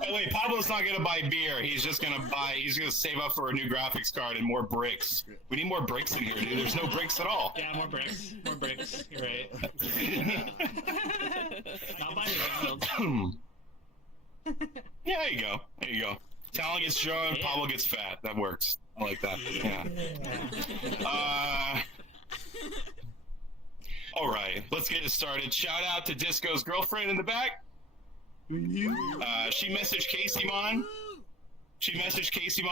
Oh, wait, Pablo's not going to buy beer. He's just going to save up for a new graphics card and more bricks. We need more bricks in here, dude. There's no bricks at all. Yeah, more bricks. More bricks. You're right. Not by McDonald's. Yeah, there you go. There you go. Tallon gets drunk, Pablo gets fat. That works. I like that. Yeah. All right, let's get it started. Shout out to Disco's girlfriend in the back. She messaged Casey Mon.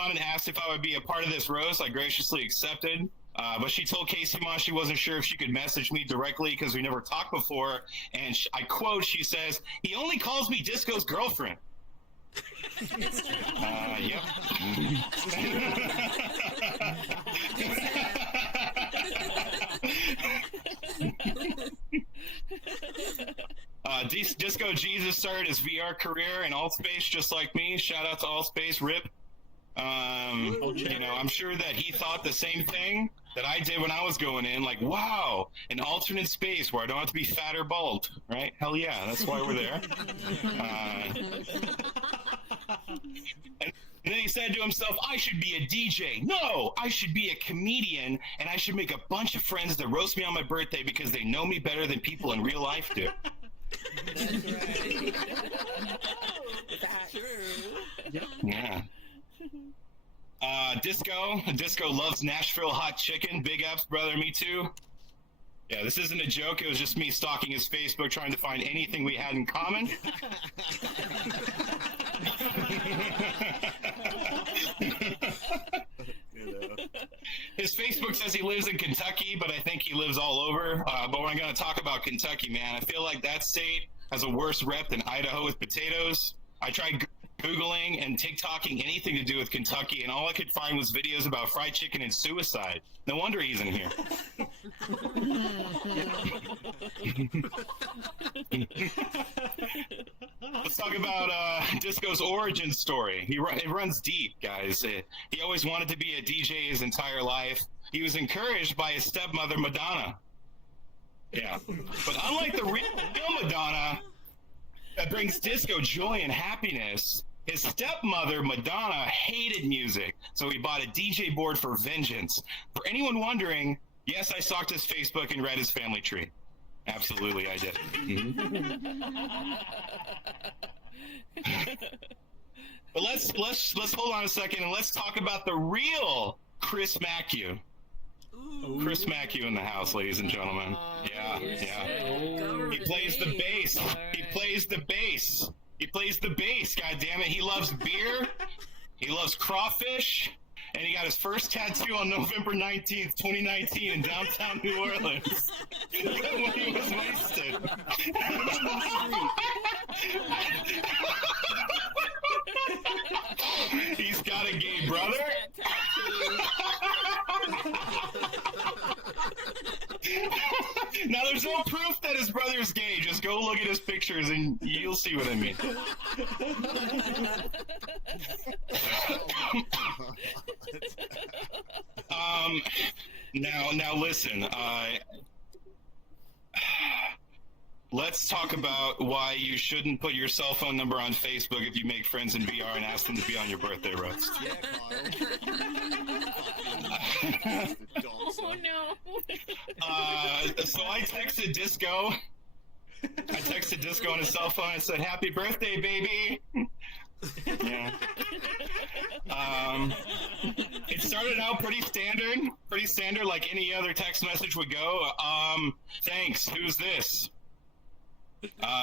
And asked if I would be a part of this roast. I graciously accepted. But she told Casey Mon she wasn't sure if she could message me directly because we never talked before. And I quote, she says, "He only calls me Disco's girlfriend." Yep. Disco Jesus started his VR career in Altspace just like me. Shout out to Altspace, RIP. You know, I'm sure that he thought the same thing that I did when I was going in. Like, wow, an alternate space where I don't have to be fat or bald, right? Hell yeah, that's why we're there. And then he said to himself, I should be a DJ. No, I should be a comedian, and I should make a bunch of friends that roast me on my birthday because they know me better than people in real life do. That's right. That's true. Yeah. Disco loves Nashville hot chicken. Big ups, brother. Me too. Yeah, this isn't a joke. It was just me stalking his Facebook trying to find anything we had in common. His Facebook says he lives in Kentucky, but I think he lives all over. But when I'm going to talk about Kentucky, man, I feel like that state has a worse rep than Idaho with potatoes. I tried Googling and TikToking anything to do with Kentucky, and all I could find was videos about fried chicken and suicide. No wonder he's in here. Let's talk about Disco's origin story. It runs deep, guys. He always wanted to be a DJ his entire life. He was encouraged by his stepmother, Madonna. Yeah. But unlike the real Madonna that brings Disco joy and happiness, His stepmother, Madonna, hated music, so he bought a DJ board for vengeance. For anyone wondering, yes, I stalked his Facebook and read his family tree. Absolutely, I did. But let's hold on a second and let's talk about the real Chris Mackie. Chris Mackie in the house, ladies and gentlemen. Yeah. He plays the bass. He plays the bass. God damn it! He loves beer. He loves crawfish. And he got his first tattoo on November 19th, 2019 in downtown New Orleans when he was wasted. He's got a gay brother. Now, there's no proof that his brother's gay. Just go look at his pictures and you'll see what I mean. Now listen, let's talk about why you shouldn't put your cell phone number on Facebook if you make friends in VR and ask them to be on your birthday roast. Yeah, Kyle. Oh no. So I texted Disco on his cell phone and said, "Happy birthday, baby." Yeah. It started out pretty standard, like any other text message would go. Thanks, who's this?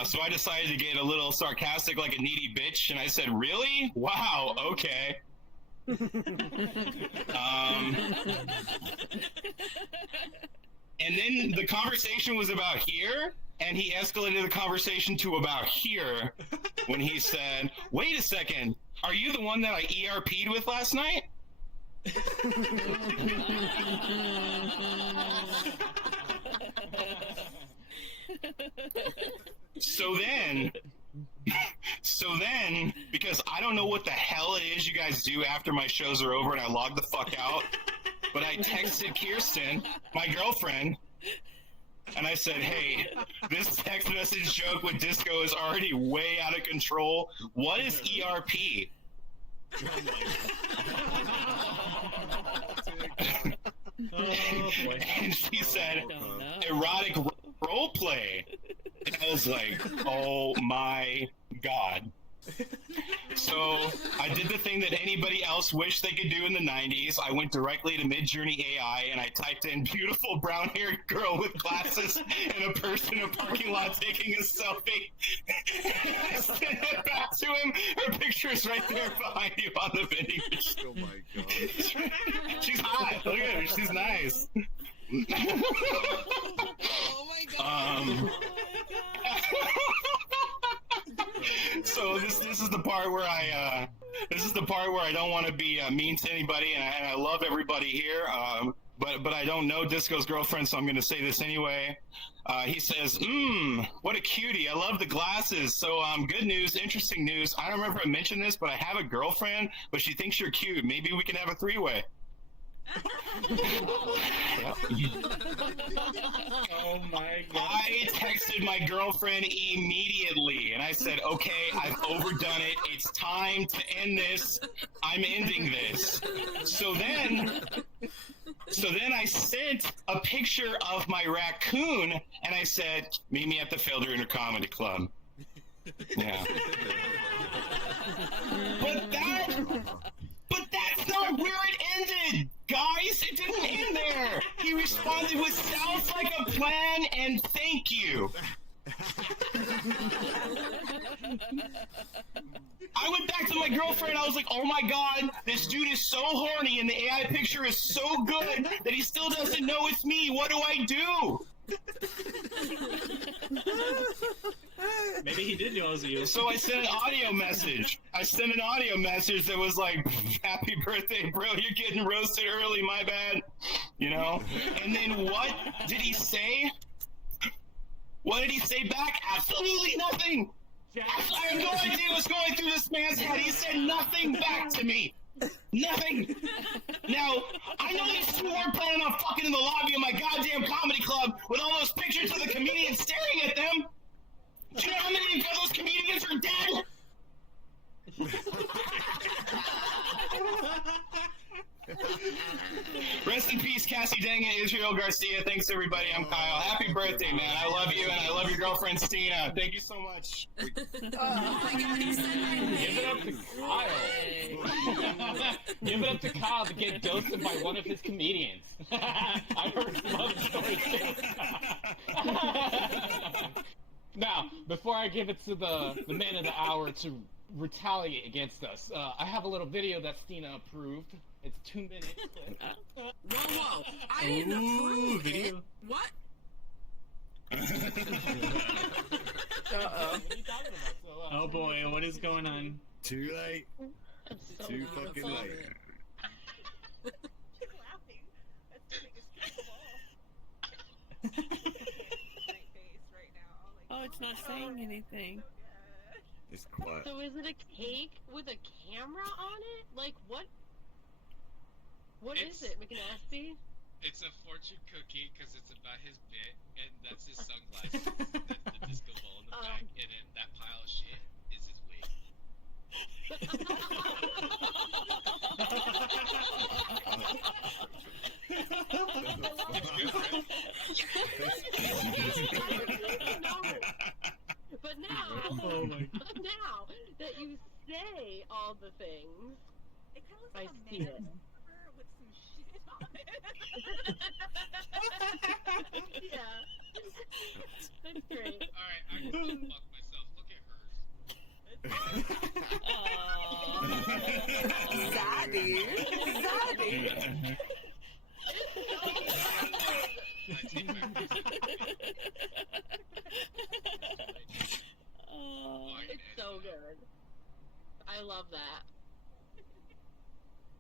So I decided to get a little sarcastic like a needy bitch, and I said, "Really? Wow, okay." And then the conversation was about here, and he escalated the conversation to about here when he said, "Wait a second, are you the one that I ERP'd with last night?" So then, because I don't know what the hell it is you guys do after my shows are over and I log the fuck out, but I texted Kirsten, my girlfriend, and I said, "Hey, this text message joke with Disco is already way out of control. What is ERP?" And she said, "Erotic role play." And I was like, oh my god. So I did the thing that anybody else wished they could do in the 90s. I went directly to Midjourney AI and I typed in beautiful brown-haired girl with glasses and a person in a parking lot taking a selfie. I sent it back to him. Her picture is right there behind you on the vending machine. Oh my god. She's hot. Look at her. She's nice. Oh my god. So this is the part where I don't want to be mean to anybody, and I love everybody here. But I don't know Disco's girlfriend, so I'm going to say this anyway. He says, what a cutie. I love the glasses. So good news, interesting news. I don't remember I mentioned this, but I have a girlfriend, but she thinks you're cute. Maybe we can have a three-way. Oh my god. I texted my girlfriend immediately and I said, "Okay, I've overdone it. It's time to end this. I'm ending this." So then I sent a picture of my raccoon and I said, "Meet me at the Failed Dreamer Comedy Club." Yeah. But that's not where it ended, guys. It didn't end there. He responded with "sounds like a plan" and "thank you." I went back to my girlfriend. I was like, "Oh my god, this dude is so horny and the AI picture is so good that he still doesn't know it's me. What do I do?" Maybe he did know it was you. So I sent an audio message. That was like, "Happy birthday, bro. You're getting roasted early. My bad." You know? And then what did he say? What did he say back? Absolutely nothing. I have no idea what's going through this man's head. He said nothing back to me. Nothing. Now, I know these two weren't planning on fucking in the lobby of my goddamn comedy club with all those pictures of the comedians staring at them. Do you know how many of those comedians are dead? Israel Garcia. Thanks, everybody. I'm Kyle. Happy birthday, man. I love you, and I love your girlfriend, Stina. Thank you so much. Oh my god, he said my name. Give it up to Kyle. Give it up to Kyle to get ghosted by one of his comedians. I've heard some other stories too. Now, before I give it to the man of the hour to retaliate against us, I have a little video that Stina approved. It's 2 minutes. Whoa, whoa. I didn't approve it. What? Uh-oh. Oh boy, what is going on? Too late. Too fucking late. Oh, it's not saying anything. It's quiet. So is it a cake with a camera on it? Like what? What is it, McNasty? It's a fortune cookie because it's about his bit, and that's his sunglasses, the disco ball in the back, and then that pile of shit is his wig. But now, now that you say all the things, I see it. Yeah. That's great. Alright, I can go fuck myself. Look at hers. Zaddy. Zaddy. It's so good. I love that.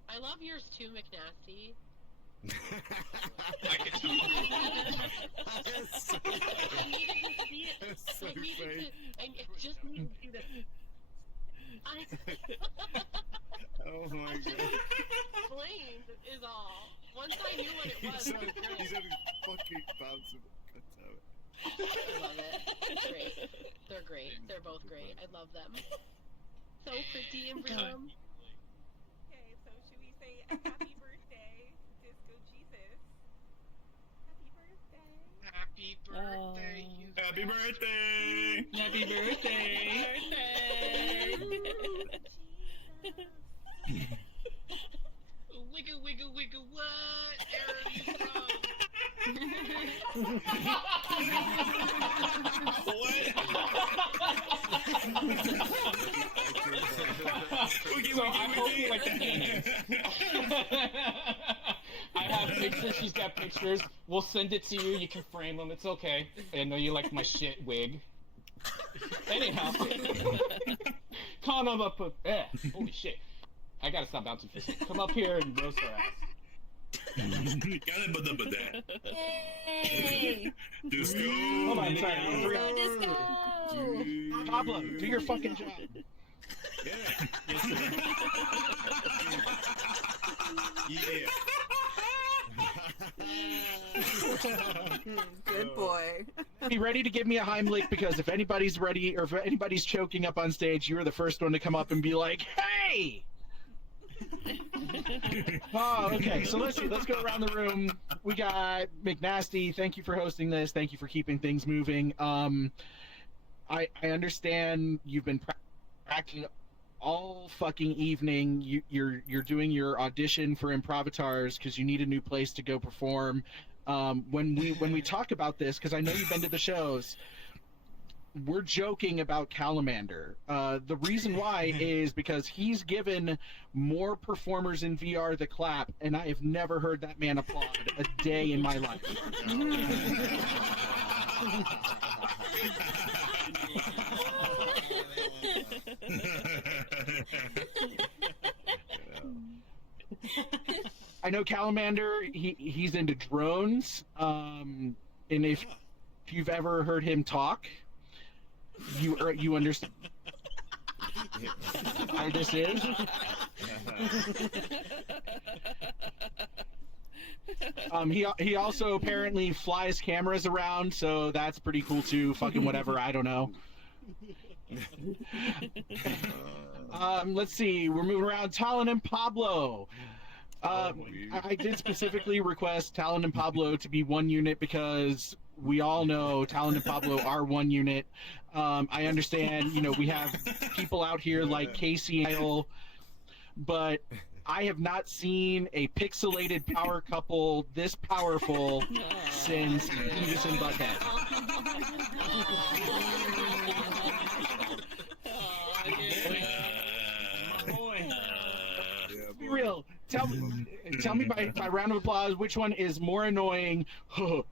I love yours too, McNasty. I can tell. I needed to see it. So I needed fake. to. I just needed to do this. Oh my god. Explained is all. Once I knew what it was, it was great. He's only fucking bouncing. I love it. It's great. They're great. They're both great. I love them. So pretty and brown. Okay, so should we say happy birthday, Disco Jesus? Happy birthday. Happy birthday, you. Happy birthday! Wiggle, wiggle, wiggle, what? Error you So I hope you like the painting. I have pictures. She's got pictures. We'll send it to you. You can frame them. It's okay. I know you like my shit wig. Anyhow, come on up. Holy shit! I gotta stop bouncing for a second. Come up here and roast her ass. Yay! Disco! Hold on, sorry. Disco! Pablo, do your fucking job. Yeah. Yeah. Good boy. Be ready to give me a Heimlich because if anybody's ready or if anybody's choking up on stage, you were the first one to come up and be like, "Hey!" Oh, okay. So let's see. Let's go around the room. We got McNasty. Thank you for hosting this. Thank you for keeping things moving. I understand you've been practicing all fucking evening. You're doing your audition for Improvatars because you need a new place to go perform. When we talk about this, because I know you've been to the shows, we're joking about Calamander. The reason why is because he's given more performers in VR the clap, and I have never heard that man applaud a day in my life. I know Calamander, he's into drones, and if you've ever heard him talk, you understand how this is. He also apparently flies cameras around, so that's pretty cool too. Fucking whatever, I don't know. Let's see, we're moving around. Tallon and Pablo. I did specifically request Tallon and Pablo to be one unit because we all know Tallon and Pablo are one unit. I understand, we have people out here like Casey and Kyle, but I have not seen a pixelated power couple this powerful since Beavis and Butthead. Be real. Tell me by round of applause which one is more annoying, or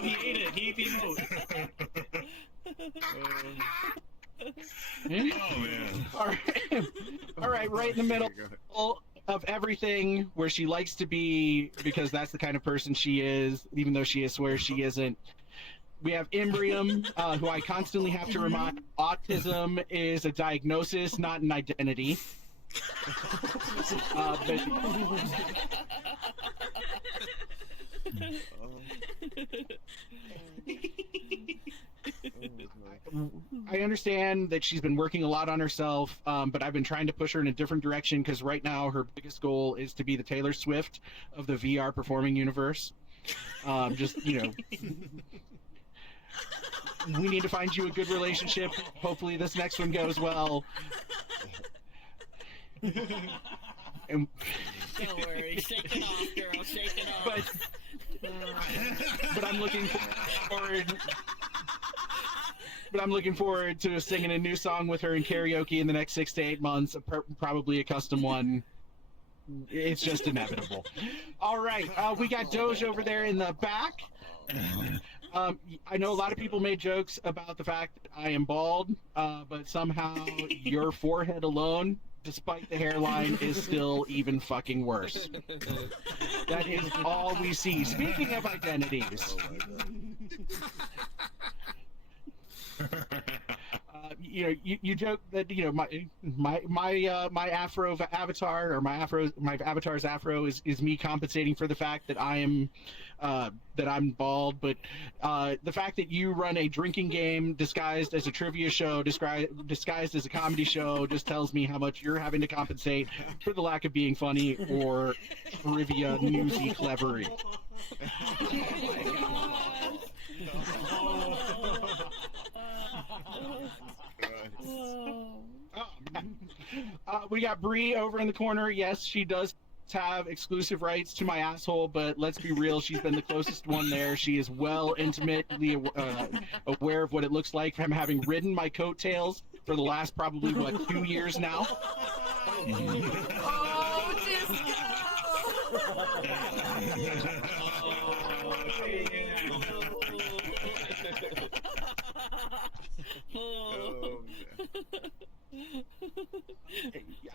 He ate it. He ate the emote. Oh man! All right, right in the middle of everything, where she likes to be, because that's the kind of person she is, even though she swears she isn't. We have Imbrium, who I constantly have to remind autism is a diagnosis, not an identity. I understand that she's been working a lot on herself, but I've been trying to push her in a different direction because right now her biggest goal is to be the Taylor Swift of the VR performing universe. We need to find you a good relationship. Hopefully this next one goes well. And... Don't worry, shake it off, girl, shake it off. But I'm looking forward. But I'm looking forward to singing a new song with her in karaoke in the next 6 to 8 months, probably a custom one. It's just inevitable. All right, we got Doge over there in the back. I know a lot of people made jokes about the fact that I am bald, but somehow your forehead alone, despite the hairline, is still even fucking worse. That is all we see. Speaking of identities. You joke that my afro avatar, or my avatar's afro is me compensating for the fact that I'm bald, but the fact that you run a drinking game disguised as a trivia show, disguised as a comedy show, just tells me how much you're having to compensate for the lack of being funny or trivia newsy clevery. We got Bree over in the corner. Yes, she does have exclusive rights to my asshole, but let's be real, she's been the closest one there. She is well intimately aware of what it looks like from having ridden my coattails for the last probably 2 years now. Oh, disco!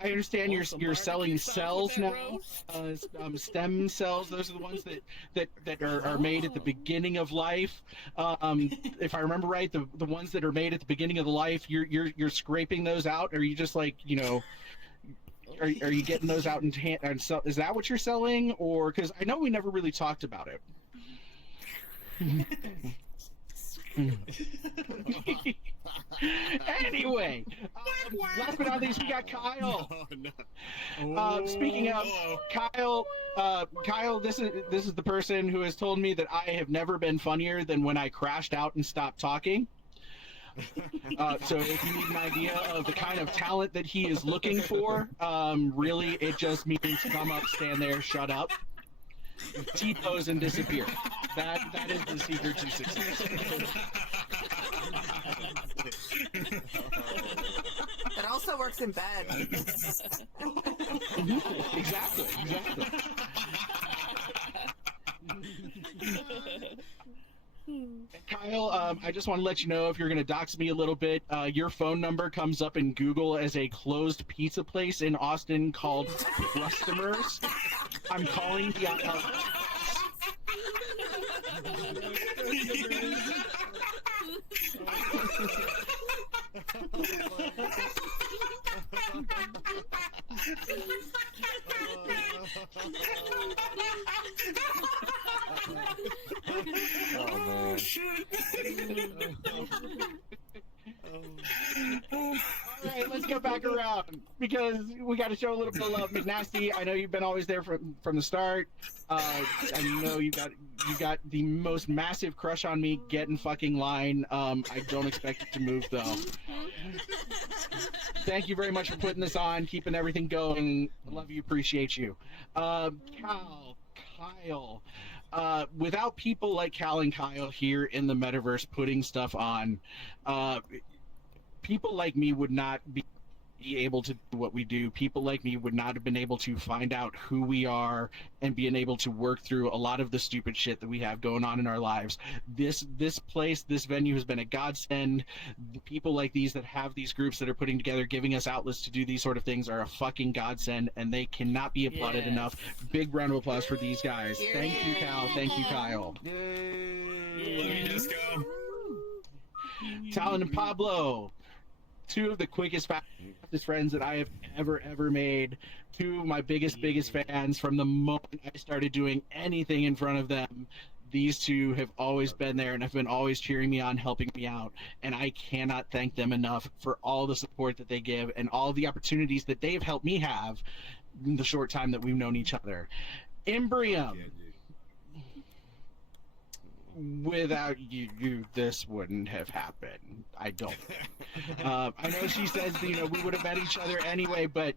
I understand you're selling cells now, stem cells. Those are the ones that are made at the beginning of life. If I remember right, the ones that are made at the beginning of the life, you're scraping those out, or are you just like, are you getting those out and sell? Is that what you're selling, or because I know we never really talked about it. Anyway, last but not least, we got Kyle. Speaking of Kyle, this is the person who has told me that I have never been funnier than when I crashed out and stopped talking. So if you need an idea of the kind of talent that he is looking for, really, it just means come up, stand there, shut up, T-pose, and disappear. That is the secret to success. That also works in bed. Exactly. Kyle, I just want to let you know, if you're going to dox me a little bit, your phone number comes up in Google as a closed pizza place in Austin called Crustomers. I'm calling the... All right, let's go back around because we got to show a little bit of love. McNasty, I know you've been always there from the start. I know you got the most massive crush on me. Get in fucking line. I don't expect it to move though. Thank you very much for putting this on, keeping everything going. Love you, appreciate you. Kyle. Without people like Cal and Kyle here in the metaverse putting stuff on, people like me would not be able to do what we do. People like me would not have been able to find out who we are and being able to work through a lot of the stupid shit that we have going on in our lives. This place, this venue has been a godsend. The people like these that have these groups that are putting together, giving us outlets to do these sort of things are a fucking godsend, and they cannot be applauded enough. Big round of applause for these guys. Thank you, Cal. Thank you, Kyle. Love you, Disco. Tallon and Pablo, two of the quickest, fastest friends that I have ever made. Two of my biggest fans from the moment I started doing anything in front of them. These two have always been there and have been always cheering me on, helping me out, and I cannot thank them enough for all the support that they give and all the opportunities that they've helped me have in the short time that we've known each other. Imbrium. Without you, this wouldn't have happened. I don't. I know she says, we would have met each other anyway, but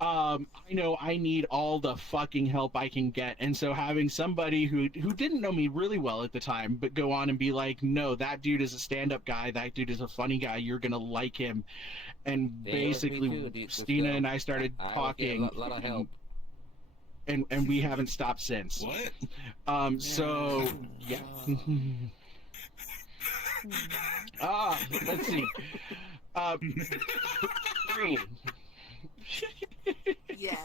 I know I need all the fucking help I can get. And so having somebody who didn't know me really well at the time, but go on and be like, no, that dude is a stand-up guy. That dude is a funny guy. You're going to like him. And basically, Stina and I started talking. A lot of help. And we haven't stopped since. What? So yeah. Let's see. Bree. Yes.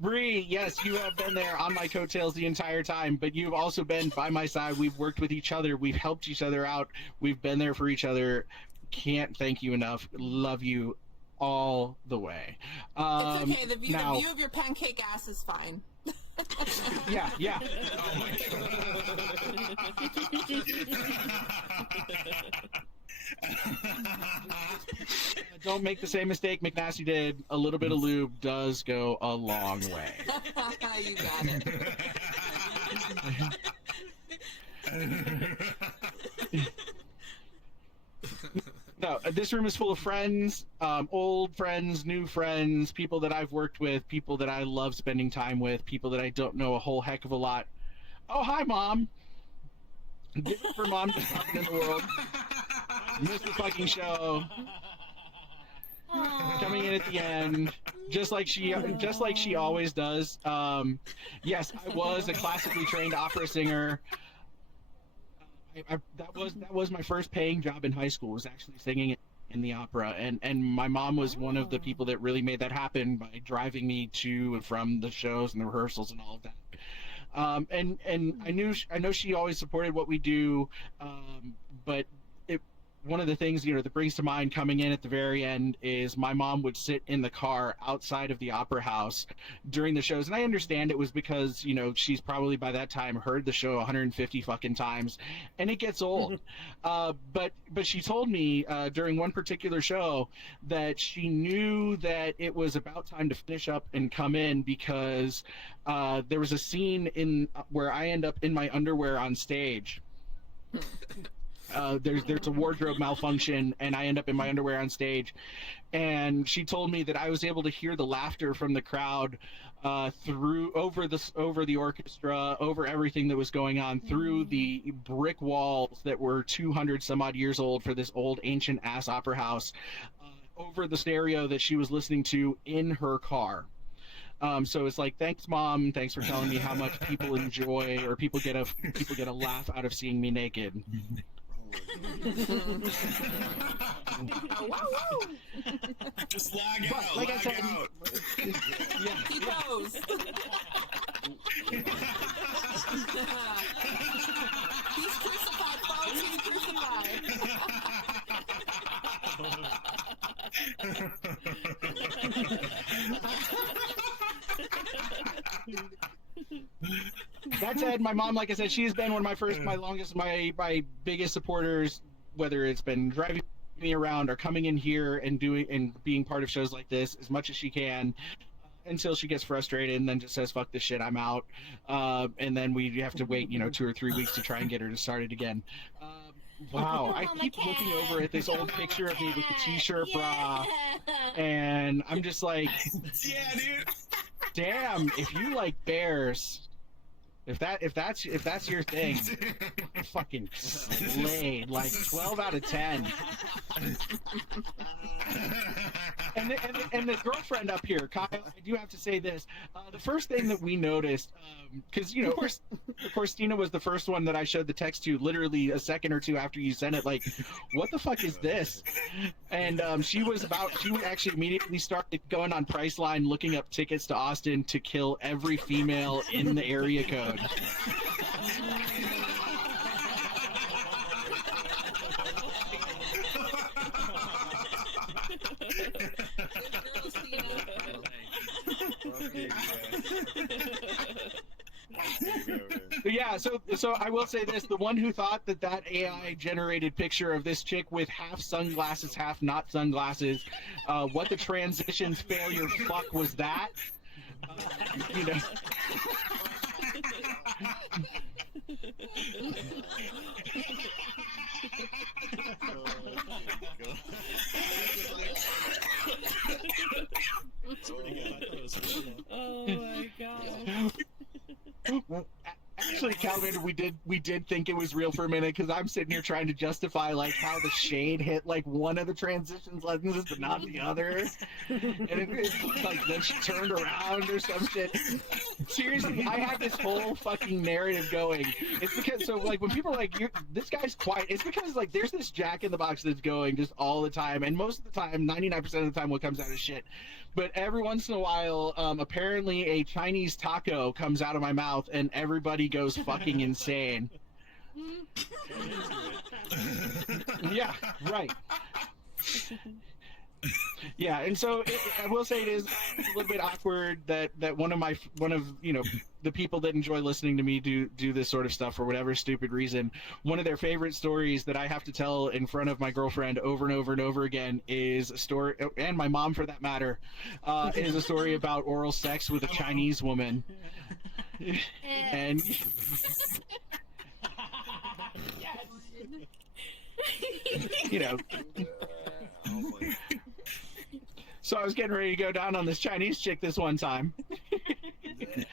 Bree, yes, you have been there on my coattails the entire time, but you've also been by my side. We've worked with each other. We've helped each other out. We've been there for each other. Can't thank you enough. Love you all the way. It's okay. The view of your pancake ass is fine. Yeah. Oh my Don't make the same mistake McNasty did. A little bit of lube does go a long way. You got it. No, this room is full of friends, old friends, new friends, people that I've worked with, people that I love spending time with, people that I don't know a whole heck of a lot. Oh, hi, Mom. Give it for Mom just talking in the world. Missed the fucking show. Coming in at the end, just like she always does. Yes, I was a classically trained opera singer. That was my first paying job in high school, was actually singing in the opera, and my mom was one of the people that really made that happen by driving me to and from the shows and the rehearsals and all of that. And I know she always supported what we do, but one of the things that brings to mind coming in at the very end is my mom would sit in the car outside of the opera house during the shows, and I understand it was because she's probably by that time heard the show 150 fucking times, and it gets old. But she told me during one particular show that she knew that it was about time to finish up and come in because there was a scene where I end up in my underwear on stage. There's a wardrobe malfunction, and I end up in my underwear on stage. And she told me that I was able to hear the laughter from the crowd over the orchestra, over everything that was going on, through the brick walls that were 200 some odd years old for this old ancient ass opera house, over the stereo that she was listening to in her car. So it's like, thanks, Mom. Thanks for telling me how much people enjoy or people get a laugh out of seeing me naked. Just lag out. Like I said, Yeah. He posed. He's crucified, folks. He's crucified. That's it. said, my mom, like I said, she's been one of my longest, my biggest supporters, whether it's been driving me around or coming in here and being part of shows like this as much as she can, until she gets frustrated and then just says, fuck this shit, I'm out. And then we have to wait, 2 or 3 weeks to try and get her to start it again. Wow, I keep looking over at this old picture of me with the t-shirt bra, and I'm just like, yeah, dude. Damn, if you like bears, if that's your thing, fucking slayed, like 12 out of 10. And the girlfriend up here, Kyle, I do have to say this. The first thing that we noticed, because of course, Stina was the first one that I showed the text to, literally a second or two after you sent it. Like, what the fuck is this? And she actually immediately started going on Priceline, looking up tickets to Austin to kill every female in the area code. Yeah, so I will say this: the one who thought that AI generated picture of this chick with half sunglasses, half not sunglasses, what the transitions failure fuck was that? You know. Oh my god. Actually, Calvin, we did think it was real for a minute, because I'm sitting here trying to justify like how the shade hit like one of the transitions lenses but not the other, and it's like then she turned around or some shit. Seriously, I have this whole fucking narrative going. It's because like when people are like, this guy's quiet, it's because like there's this Jack in the Box that's going just all the time, and most of the time, 99% of the time, what comes out is shit. But every once in a while, apparently a Chinese taco comes out of my mouth, and everybody goes fucking insane. Yeah, right. Yeah, and so I will say it is a little bit awkward that one of the people that enjoy listening to me do this sort of stuff for whatever stupid reason. One of their favorite stories that I have to tell in front of my girlfriend over and over and over again is a story, and my mom for that matter, is a story about oral sex with a Chinese woman. And so I was getting ready to go down on this Chinese chick this one time. Get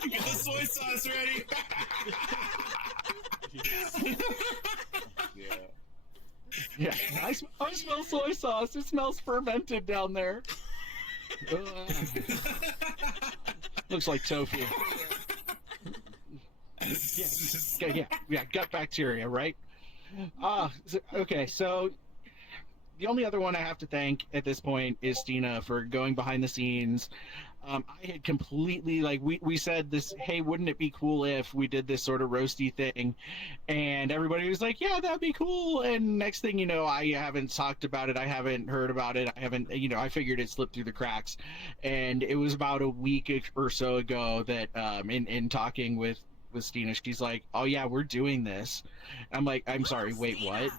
the soy sauce ready. Yeah, I smell soy sauce. It smells fermented down there. Looks like tofu. Yeah, gut bacteria, right? Okay, so the only other one I have to thank at this point is Stina for going behind the scenes. I had completely, like, we said this, hey, wouldn't it be cool if we did this sort of roasty thing? And everybody was like, yeah, that'd be cool. And next thing you know, I haven't talked about it. I haven't heard about it. I haven't, I figured it slipped through the cracks. And it was about a week or so ago that in talking with Stina, she's like, oh, yeah, we're doing this. I'm like, I'm sorry, wait, what?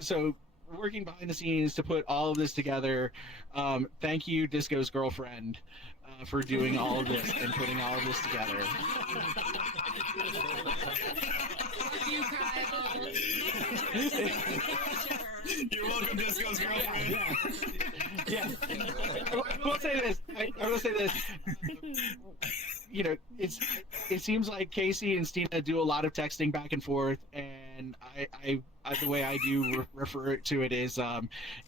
So working behind the scenes to put all of this together. Thank you, Disco's girlfriend, for doing all of this and putting all of this together. You're welcome, Disco's girlfriend. Yeah. I will say this. I will say this. It seems like Casey and Stina do a lot of texting back and forth, and I the way I do refer to it is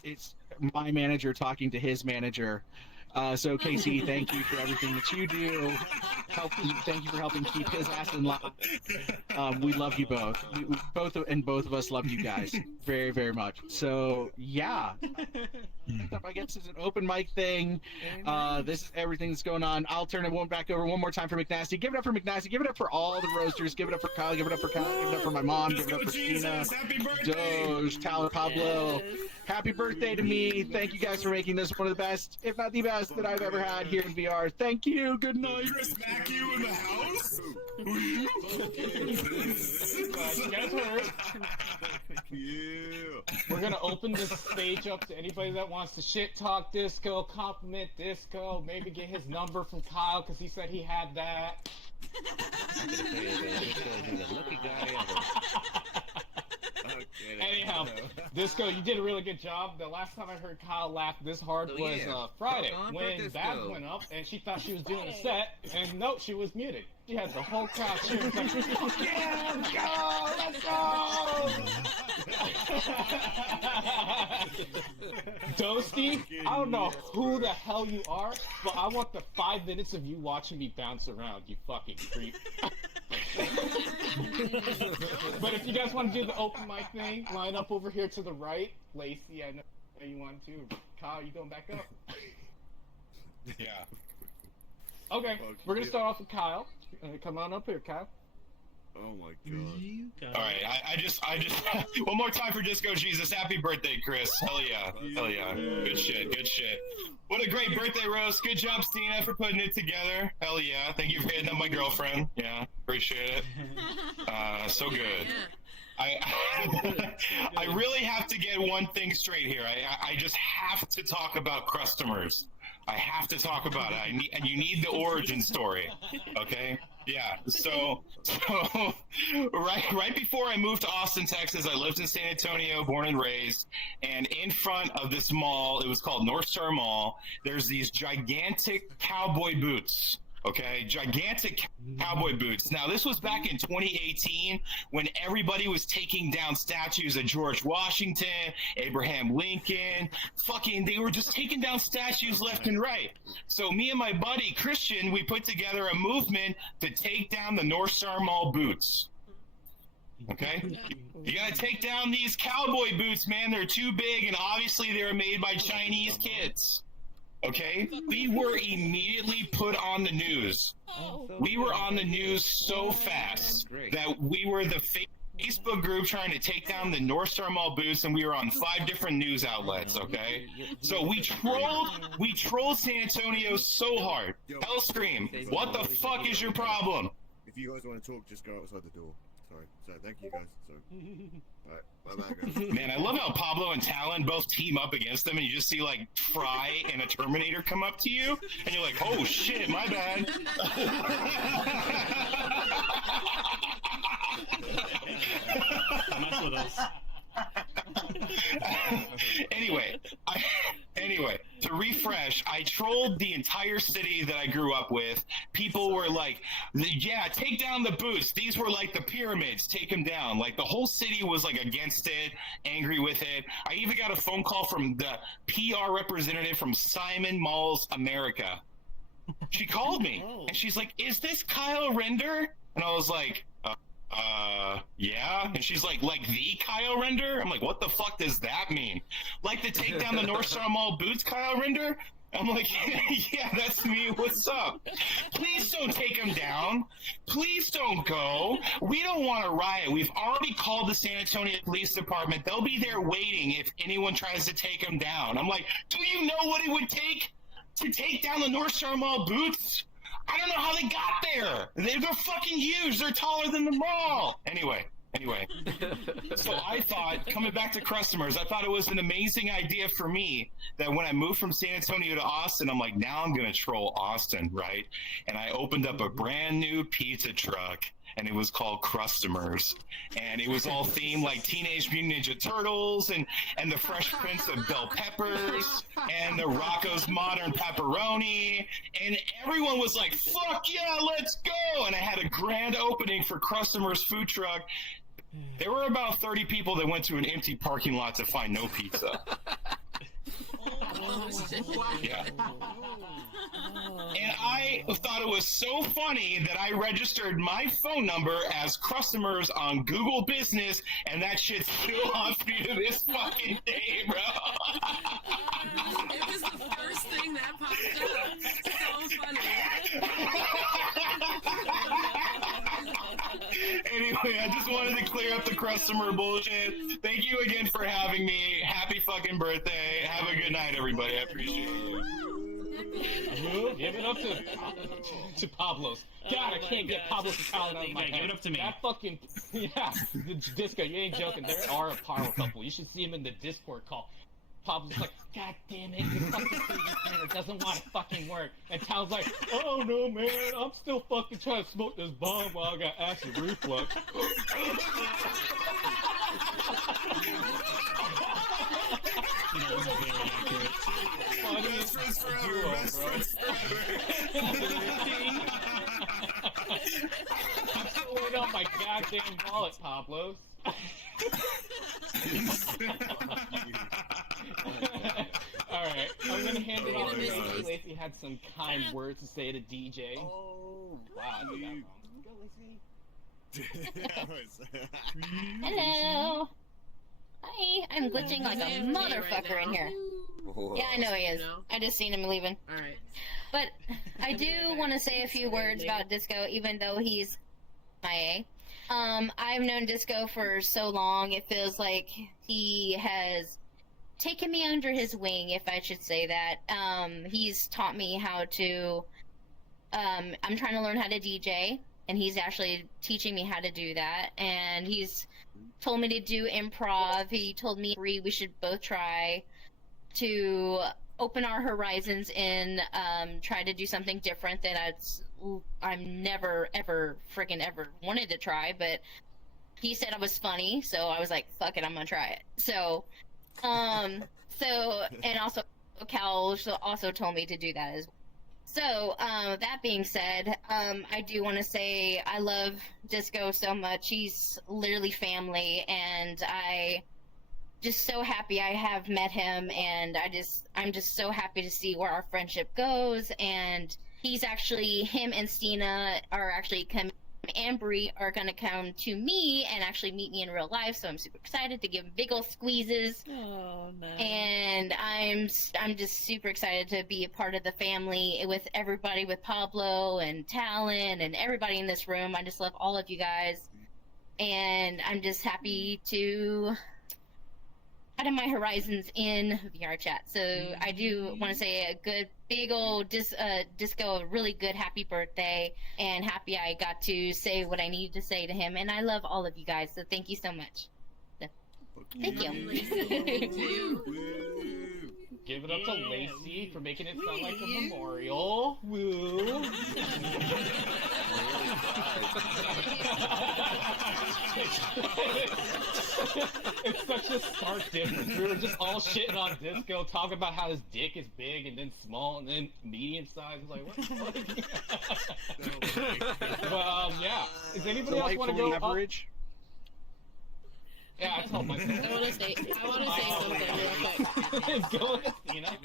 it's my manager talking to his manager. So Casey, thank you for everything that you do. Thank you for helping keep his ass in line. We love you both. Both of us love you guys very, very much. So yeah, I guess it's an open mic thing. This is everything that's going on. I'll turn it back over one more time for McNasty. Give it up for McNasty. Give it up for all the roasters. Give it up for Kyle. Give it up for Kyle. Give it up for my mom. Give it up for Stina, Doge, Tallon, Pablo. Happy birthday to me. Thank you guys for making this one of the best, if not the best, that I've ever had here in VR. Thank you. Good night. Chris Mackie in the house? We're gonna open this stage up to anybody that wants to shit talk Disco, compliment Disco, maybe get his number from Kyle because he said he had that. Anyhow, Disco, you did a really good job. The last time I heard Kyle laugh this hard was Friday when Babs went up and she thought she was doing a set, and no, she was muted. She had the whole crowd cheering. Like, yeah, let's go! Doasty, I don't know who the hell you are, but I want the 5 minutes of you watching me bounce around, you fucking creep. But if you guys want to do the open mic thing, line up over here to the right. Lacey, I know you want to. Kyle, you going back up? Yeah. Okay, we're gonna start off with Kyle. Come on up here, Kyle. Oh my god. All right, I just one more time for Disco Jesus. Happy birthday, Chris. Hell yeah. Hell yeah. Good shit. Good shit. What a great birthday roast. Good job, Stina, for putting it together. Hell yeah. Thank you for hitting up my girlfriend. Yeah, appreciate it. So good. I really have to get one thing straight here. I just have to talk about customers. I have to talk about it. And you need the origin story. Okay? Yeah. So right before I moved to Austin, Texas, I lived in San Antonio, born and raised, and in front of this mall, it was called North Star Mall, there's these gigantic cowboy boots. Okay, gigantic cowboy boots. Now, this was back in 2018 when everybody was taking down statues of George Washington, Abraham Lincoln. They were just taking down statues left and right. So me and my buddy Christian, we put together a movement to take down the North Star Mall boots. Okay? You gotta take down these cowboy boots, man. They're too big, and obviously they were made by Chinese kids. Okay, we were immediately put on the news. We were on the news so fast that we were the Facebook group trying to take down the North Star Mall boots, and we were on 5 different news outlets. Okay, so we trolled San Antonio so hard. Hellscream, what the fuck is your problem? If you guys want to talk, just go outside the door. Sorry. So thank you guys. So. Alright, bye-bye, guys. Man, I love how Pablo and Tallon both team up against them, and you just see, like, Fry and a Terminator come up to you, and you're like, oh, shit, my bad. Mess with us. Anyway, to refresh, I trolled the entire city that I grew up with. People were like, yeah, take down the boots. These were like the pyramids. Take them down. Like, the whole city was like against it, angry with it. I even got a phone call from the PR representative from Simon Malls America. She called me, and she's like, is this Kyle Render? And I was like, yeah. And she's like the Kyle Render? I'm like, what the fuck does that mean? Like to take down the North Star Mall boots, Kyle Render? I'm like, yeah, that's me. What's up? Please don't take them down. Please don't go. We don't want to riot. We've already called the San Antonio Police Department. They'll be there waiting if anyone tries to take them down. I'm like, do you know what it would take to take down the North Star Mall boots? I don't know how they got there. They're fucking huge. They're taller than the mall. Anyway. So I thought, coming back to customers, I thought it was an amazing idea for me that when I moved from San Antonio to Austin, I'm like, now I'm going to troll Austin, right? And I opened up a brand new pizza truck, and it was called Crustomers. And it was all themed like Teenage Mutant Ninja Turtles and the Fresh Prince of Bell Peppers and the Rocco's Modern Pepperoni. And everyone was like, fuck yeah, let's go. And I had a grand opening for Crustomers food truck. There were about 30 people that went to an empty parking lot to find no pizza. Yeah. thought it was so funny that I registered my phone number as customers on Google Business, and that shit still haunts me to this fucking day, bro. It was the first thing that popped up. So funny. Anyway, I just wanted to clear up the customer bullshit. Thank you again for having me. Happy fucking birthday. Have a good night, everybody. I appreciate you. Give it up to Pablo's. God, I can't get Pablo's and Tallon out of my head. Give it up to me. That fucking the Disco. You ain't joking. There are a power couple. You should see him in the Discord call. Pablo's like, God damn it, your fucking 3D printer doesn't want to fucking work. And Talon's like, oh no, man, I'm still fucking trying to smoke this bomb while I got acid reflux. Best friends forever. Best friends forever. I'm still waiting on my goddamn wallet, Pablo's. Alright, I'm gonna hand it off to Lacey. Lacey had some kind words to say to DJ. Oh, wow, I did that wrong. Go, Lacey. Hello. Hi. I'm glitching like a motherfucker in here. Yeah, I know he is. I just seen him leaving. Alright. But I do want to say a few words about Disco, even though he's MIA. I've known Disco for so long, it feels like he has taken me under his wing, if I should say that. He's taught me how to, I'm trying to learn how to DJ, and he's actually teaching me how to do that, and he's told me to do improv. He told me we should both try to open our horizons and try to do something different that I'm never ever friggin' ever wanted to try, but he said I was funny, so I was like, fuck it, I'm gonna try it. So and also Cal also told me to do that as well. So that being said, I do want to say I love Disco so much. He's literally family, and I just so happy I have met him, and I'm just so happy to see where our friendship goes. And him and Stina are actually coming, and Bree are gonna come to me and actually meet me in real life, so I'm super excited to give big ol' squeezes. Oh, nice. And I'm just super excited to be a part of the family with everybody, with Pablo and Tallon and everybody in this room. I just love all of you guys, and I'm just happy to out of my horizons in vrchat. So I do want to say a good big old Disco a really good happy birthday, and happy I got to say what I needed to say to him, and I love all of you guys, so thank you so much. Thank you. Give it up to Lacey for making it sound like a memorial. Woo! It's such a stark difference. We were just all shitting on Disco, talking about how his dick is big and then small and then medium size. Like, what the fuck? But yeah, does anybody else want to go leverage? Yeah, I told myself. I want to say something real quick. Go ahead, Stina.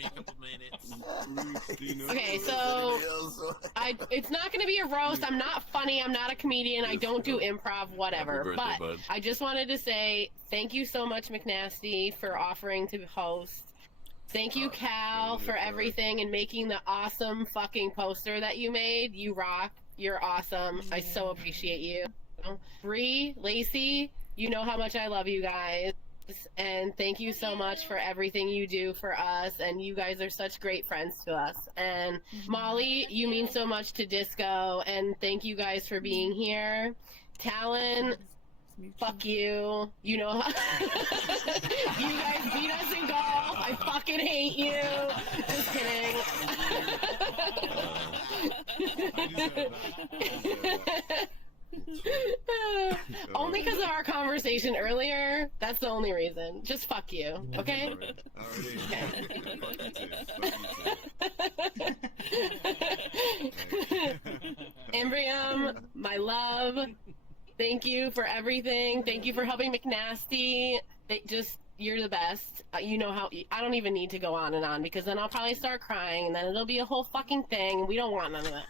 Okay, so it's not going to be a roast. I'm not funny. I'm not a comedian. I don't do improv, whatever. Birthday, But bud. I just wanted to say thank you so much, McNasty, for offering to host. Thank you, Cal, for everything and making the awesome fucking poster that you made. You rock. You're awesome. I so appreciate you. Bree, Lacey, you know how much I love you guys. And thank you so much for everything you do for us. And you guys are such great friends to us. And Molly, you mean so much to Disco. And thank you guys for being here. Tallon, fuck you. You know how you guys beat us in golf. I fucking hate you. Just kidding. Only because of our conversation earlier. That's the only reason. Just fuck you, okay? Embryum, my love. Thank you for everything. Thank you for helping McNasty. you're the best. You know how. I don't even need to go on and on because then I'll probably start crying and then it'll be a whole fucking thing. And we don't want none of that.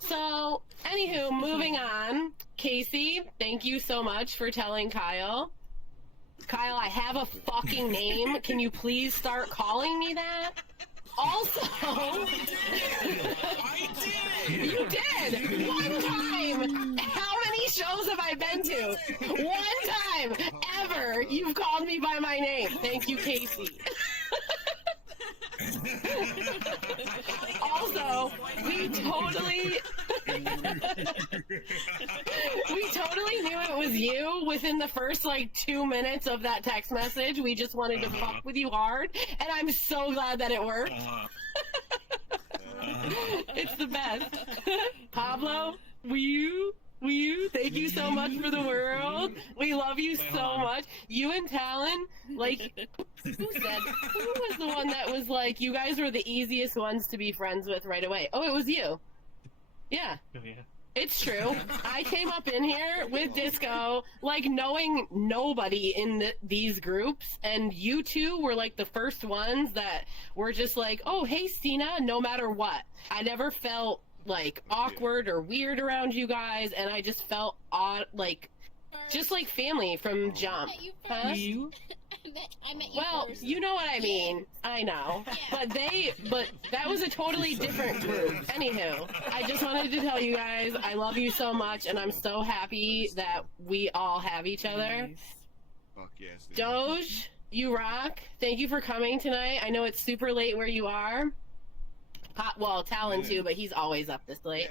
So, anywho, moving on. Casey, thank you so much for telling Kyle. Kyle, I have a fucking name. Can you please start calling me that? Also, I did. You did one time. How many shows have I been to? One time ever. You've called me by my name. Thank you, Casey. Also, we totally knew it was you within the first like 2 minutes of that text message. We just wanted to fuck with you hard, and I'm so glad that it worked. It's the best. Pablo, will you? Thank you so much for the world. We love you so much. You and Tallon, like, who was the one that was like, you guys were the easiest ones to be friends with right away? Oh, it was you. Yeah. Oh, yeah. It's true. I came up in here with Disco, like, knowing nobody in these groups, and you two were, like, the first ones that were just like, oh, hey, Stina, no matter what. I never felt like awkward or weird around you guys, and I just felt odd, like just like family from jump. Huh? I met you Well, first. you know what I mean. I know. Yeah. But that was a totally different group. Anywho, I just wanted to tell you guys I love you so much, and I'm so happy that we all have each other. Fuck yes. Doge, you rock. Thank you for coming tonight. I know it's super late where you are. Well, Tallon too, but he's always up this late.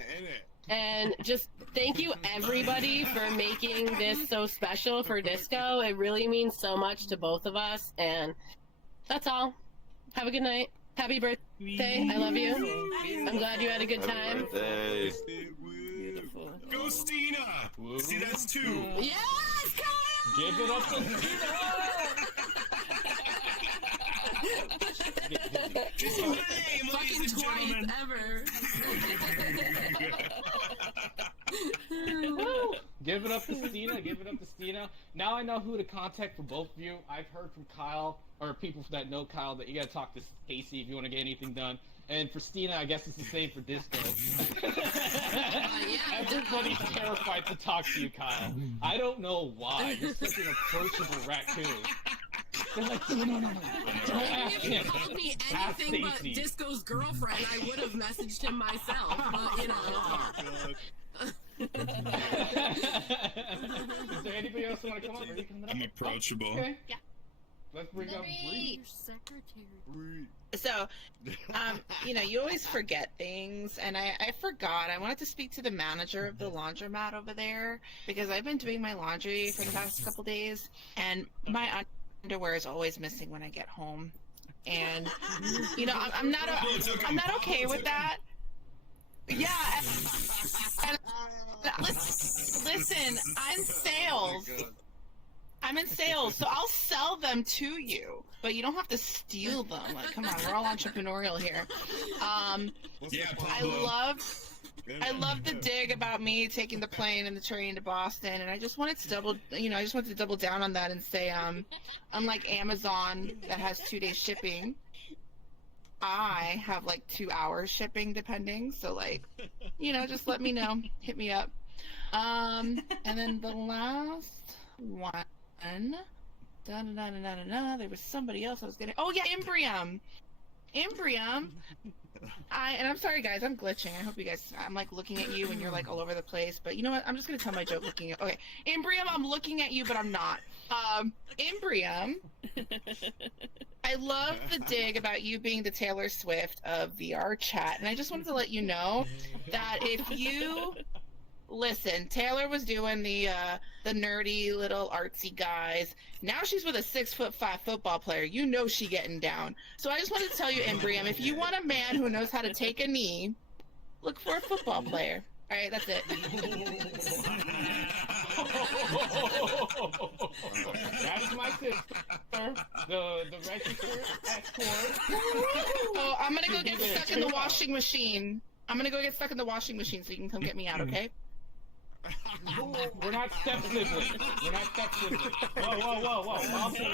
And just thank you everybody for making this so special for Disco. It really means so much to both of us, and that's all. Have a good night. Happy birthday. I love you. I'm glad you had a good time. Birthday. Go Stina! See, that's 2. Yes, Kyle! Give it up to Stina! Fucking twice ever. Woo! Give it up to Stina. Give it up to Stina. Now I know who to contact for both of you. I've heard from Kyle, or people that know Kyle, that you gotta talk to Casey if you want to get anything done. And for Stina, I guess it's the same for Disco. Everybody's terrified to talk to you, Kyle. I don't know why. You're such an approachable raccoon. They're like, no. Don't ask If you him. called me Ask anything but Stacey. Disco's girlfriend, I would have messaged him myself. But, you know. Is there anybody else who want to come up? Are you coming up? I'm approachable. Okay. Yeah. Let's bring up Bree. Secretary. So, you always forget things, and I forgot. I wanted to speak to the manager of the laundromat over there, because I've been doing my laundry for the past couple days, and my underwear is always missing when I get home. And, I'm not okay with that. Yeah. And listen, I'm in sales, so I'll sell them to you, but you don't have to steal them. Like, come on, we're all entrepreneurial here. Yeah, I love the dig about me taking the plane and the train to Boston, and I just wanted to double down on that and say, unlike Amazon that has 2-day shipping, I have like 2 hours shipping depending. So like, just let me know, hit me up. And then the last one. There was somebody else I was getting. Oh yeah, Imbrium. And I'm sorry guys, I'm glitching. I hope you guys. I'm like looking at you and you're like all over the place. But you know what? I'm just gonna tell my joke looking at. Okay, Imbrium, I'm looking at you, but I'm not. Imbrium. I love the dig about you being the Taylor Swift of vrchat, and I just wanted to let you know that if you. Listen, Taylor was doing the nerdy little artsy guys. Now she's with a 6'5" football player. You know she getting down. So I just wanted to tell you, Imbrium, if you want a man who knows how to take a knee, look for a football player. All right, that's it. That's my sister. The register escort. Oh, I'm gonna go get stuck in the washing machine. So you can come get me out, okay? We're not step siblings. We're not step siblings. Whoa. Mom said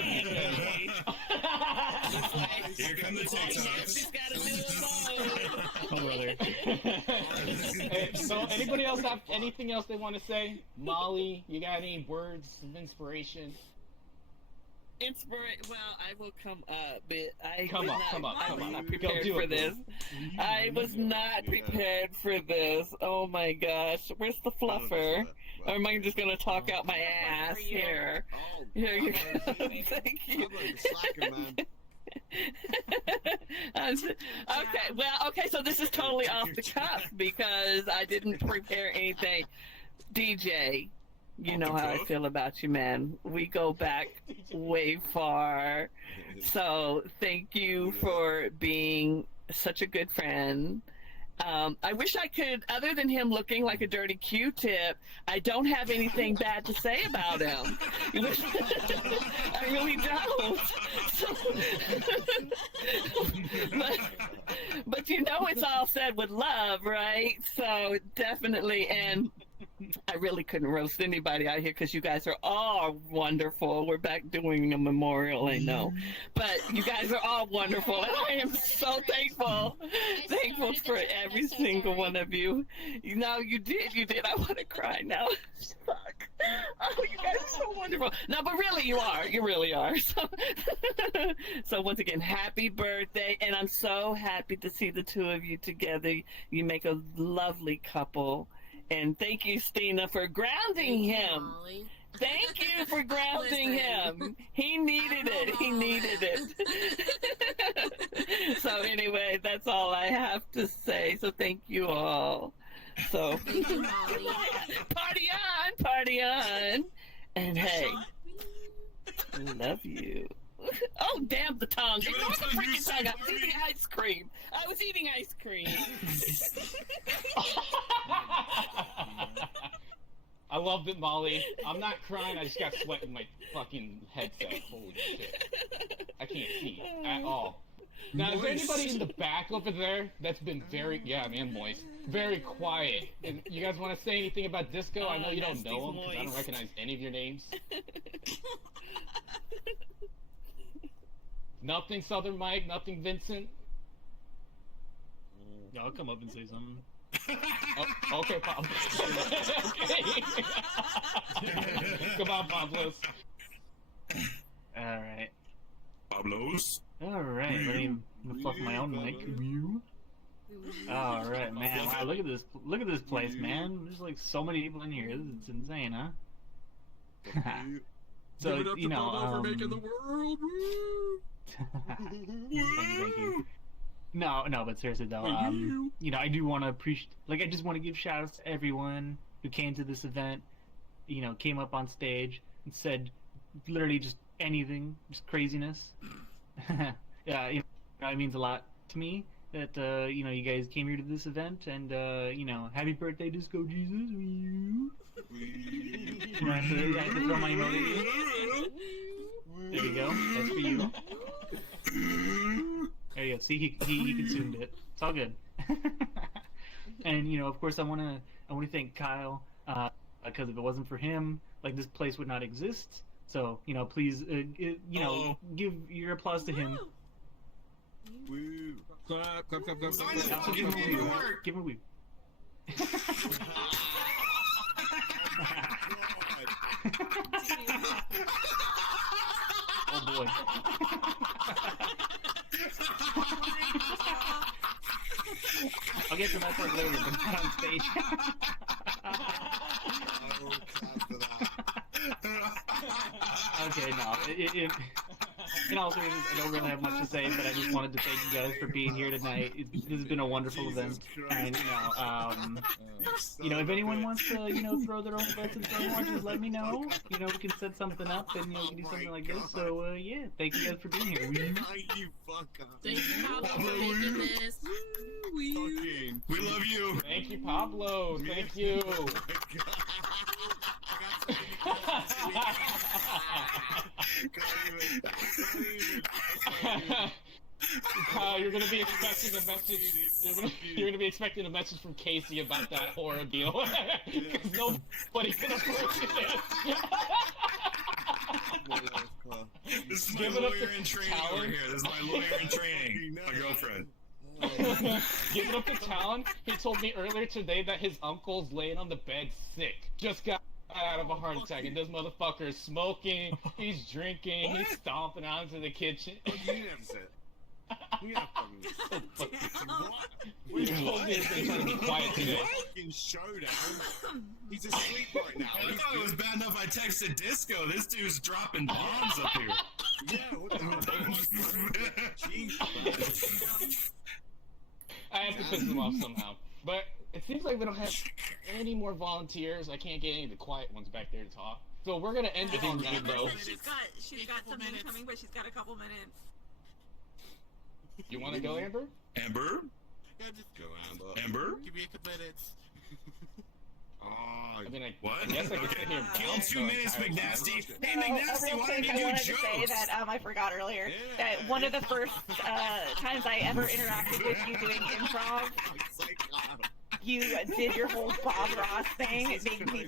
Here come the TikToks. Oh, brother. Hey, so anybody else have anything else they want to say? Molly, you got any words of inspiration? Well, I will come up, but I Come was up. not Go prepared do for it, this. I was not prepared for this. Oh my gosh, where's the fluffer? Or am I just gonna talk out my ass here? Here you go. Thank you. Okay, so this is totally off the cuff because I didn't prepare anything. DJ, you know how I feel about you, man. We go back way far. So thank you for being such a good friend. I wish I could, other than him looking like a dirty Q-tip, I don't have anything bad to say about him. I really don't. But you know it's all said with love, right? So definitely, and I really couldn't roast anybody out here because you guys are all wonderful. We're back doing a memorial, I know. But you guys are all wonderful. And I am so thankful. Thankful for every single one of you. You know, you did. I want to cry now. Fuck. Oh, you guys are so wonderful. No, but really you are. You really are. So once again, happy birthday. And I'm so happy to see the two of you together. You make a lovely couple. And thank you, Stina, for grounding him. Thank you for grounding him. He needed it. He needed it. So anyway, that's all I have to say. So thank you all. So party on. And hey, love you. Oh, damn the tongue. Ignore the freaking tongue. I was eating ice cream. I loved it, Molly. I'm not crying. I just got sweat in my fucking headset. Holy shit. I can't see at all. Now, is there anybody in the back over there that's been very, moist, very quiet? And you guys want to say anything about Disco? I know you don't know him because I don't recognize any of your names. Nothing Southern Mike, nothing Vincent. Yeah, I'll come up and say something. Oh, okay, Pablo. Come on, Pablos. Alright. Pablos? Alright, let me fluff my own mic. Alright, man. Wow, look at this place, man. There's like so many people in here. It's insane, huh? So, Give it up to Pablo for making the world. Thank you. No, but seriously though, I do want to appreciate, I just want to give shout outs to everyone who came to this event, came up on stage and said literally just anything, just craziness. Yeah, it means a lot to me that, you guys came here to this event and, happy birthday, Disco Jesus. I have to throw my emoji. There you go. That's for you. There you go. See, he consumed it. It's all good. And of course, I want to thank Kyle because if it wasn't for him, this place would not exist. So please, give your applause to him. Woo! Clap. Also, give him a woo. Oh boy. I'll get to that part later, but not on stage. Okay, no. In all seriousness, I don't really have much to say, but I just wanted to thank you guys for being here tonight. This has been a wonderful event, and if anyone wants to, throw their own bets and throw more, just let me know. We can set something up, and we can do something like this. So yeah, thank you guys for being here. Thank you, Thank you, Pablo, for making this. We love you. Thank you, Pablo. Thank you. Kyle, you're gonna be expecting a message. You're gonna be expecting a message from Casey about that horror deal, because nobody can approach it. This is my lawyer in training over here. This is my lawyer in training. My girlfriend. Give it up to Tallon. He told me earlier today that his uncle's laying on the bed sick. Just got out of a heart attack, and this motherfucker is smoking, he's drinking, he's stomping out into the kitchen. You never said. You got fucking What? You told me he's trying to be quiet today. Fucking showdown. He's asleep right now. I thought it was bad enough I texted Disco. This dude's dropping bombs up here. Yeah, what the Jeez. I have to piss him off somehow. But it seems like we don't have any more volunteers. I can't get any of the quiet ones back there to talk. So we're gonna end it on that though. She's got something coming, but she's got a couple minutes. You want to go, Amber? Amber? Yeah, just go, Amber. Amber? Give me a couple minutes. Oh, I mean, what? I guess I could sit here. Kill 2 minutes, McNasty. Hey, A McNasty, real why quick, did I you wanted do to say jokes? that I forgot earlier that one of the first times I ever interacted with you doing improv, you did your whole Bob Ross thing. It made me,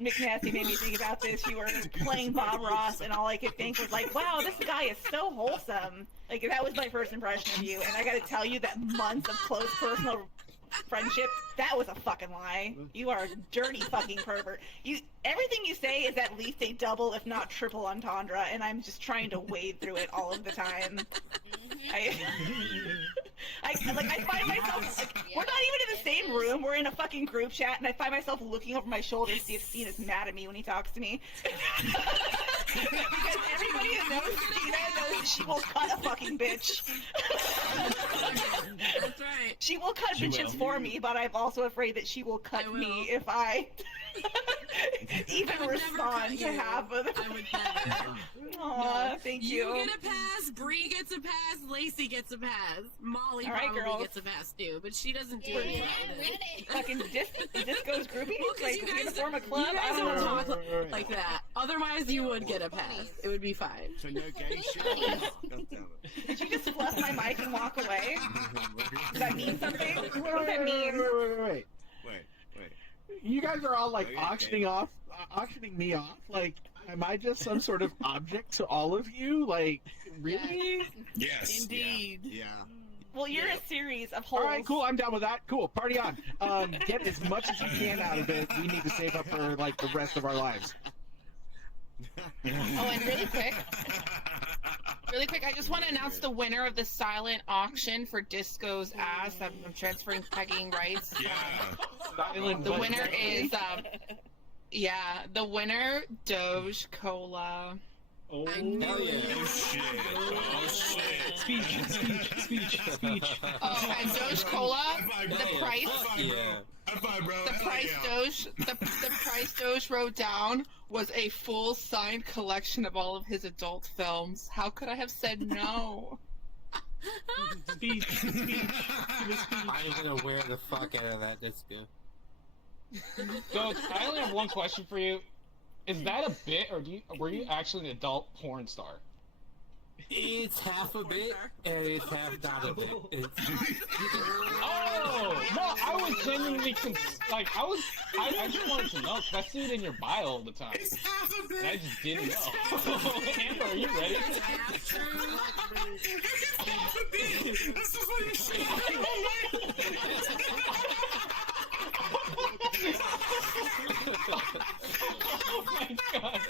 McNasty made me think about this. You were playing Bob Ross, and all I could think was like, wow, this guy is so wholesome. Like, that was my first impression of you, and I gotta tell you that months of close personal friendship, that was a fucking lie. You are a dirty fucking pervert. Everything you say is at least a double, if not triple entendre, and I'm just trying to wade through it all of the time. I find myself, like, we're not even in the same room, we're in a fucking group chat, and I find myself looking over my shoulder to see if Stina's mad at me when he talks to me. Because everybody that knows Stina knows she will cut a fucking bitch. That's right. She will cut bitches for me, but I'm also afraid that she will cut me if I even respond to half of it. I would never. Aw, thank you. You get a pass, Bree gets a pass, Lacey gets a pass, Molly All right, probably girls. gets a pass too, but she doesn't do anything with it. Fucking disco's groupies? Well, 'cause Like, you we're gonna guys, form a club? you guys I don't don't know. talk like that. Otherwise, you would get a pass. It would be fine. So no gay shit? God damn it. Did you just fluff my mic and walk away? Does that mean something? What does that mean? Wait. You guys are all like auctioning me off. Like, am I just some sort of object to all of you? Like, really? Yes. Indeed. Yeah. Well, you're a series of holes. All right, cool. I'm down with that. Cool. Party on. Get as much as you can out of it. We need to save up for like the rest of our lives. Oh, and really quick, I just want to announce the winner of the silent auction for Disco's ass. I'm transferring pegging rights. Yeah. The winner is, the winner, Doge Cola. Oh, I knew it. Oh shit. Oh shit. Speech. Oh, and Doge Cola, the price, High five, bro. the Hell price yeah. Doge, the price Doge wrote down was a full signed collection of all of his adult films. How could I have said no? speech. I'm gonna wear the fuck out of that disco. So I only have one question for you. Is that a bit, or were you actually an adult porn star? It's half a bit, and it's half not a bit. Oh no! I was genuinely I just wanted to know because I see it in your bio all the time. It's half a bit. And I just didn't know. Amber, are you ready? It's half a bit. That's the funny shit. Oh my god!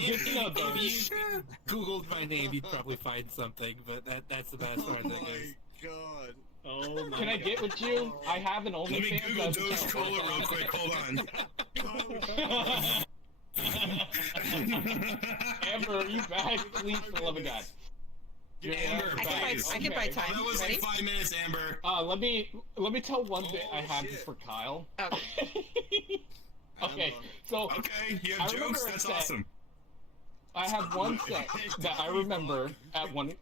If you Googled my name, you'd probably find something, but that's the best part of it is. God. Oh my Can I get with you? I have an Let me OnlyFans. Google Doge Cola real quick. Hold on. Amber, are you back? Please, for the love of God. Amber, please. I can buy time. That was Ready? like 5 minutes, Amber. Let me tell one bit I have for Kyle. Okay. Okay, so Okay, you I have remember jokes? a That's set. awesome. I have one set that I remember at one.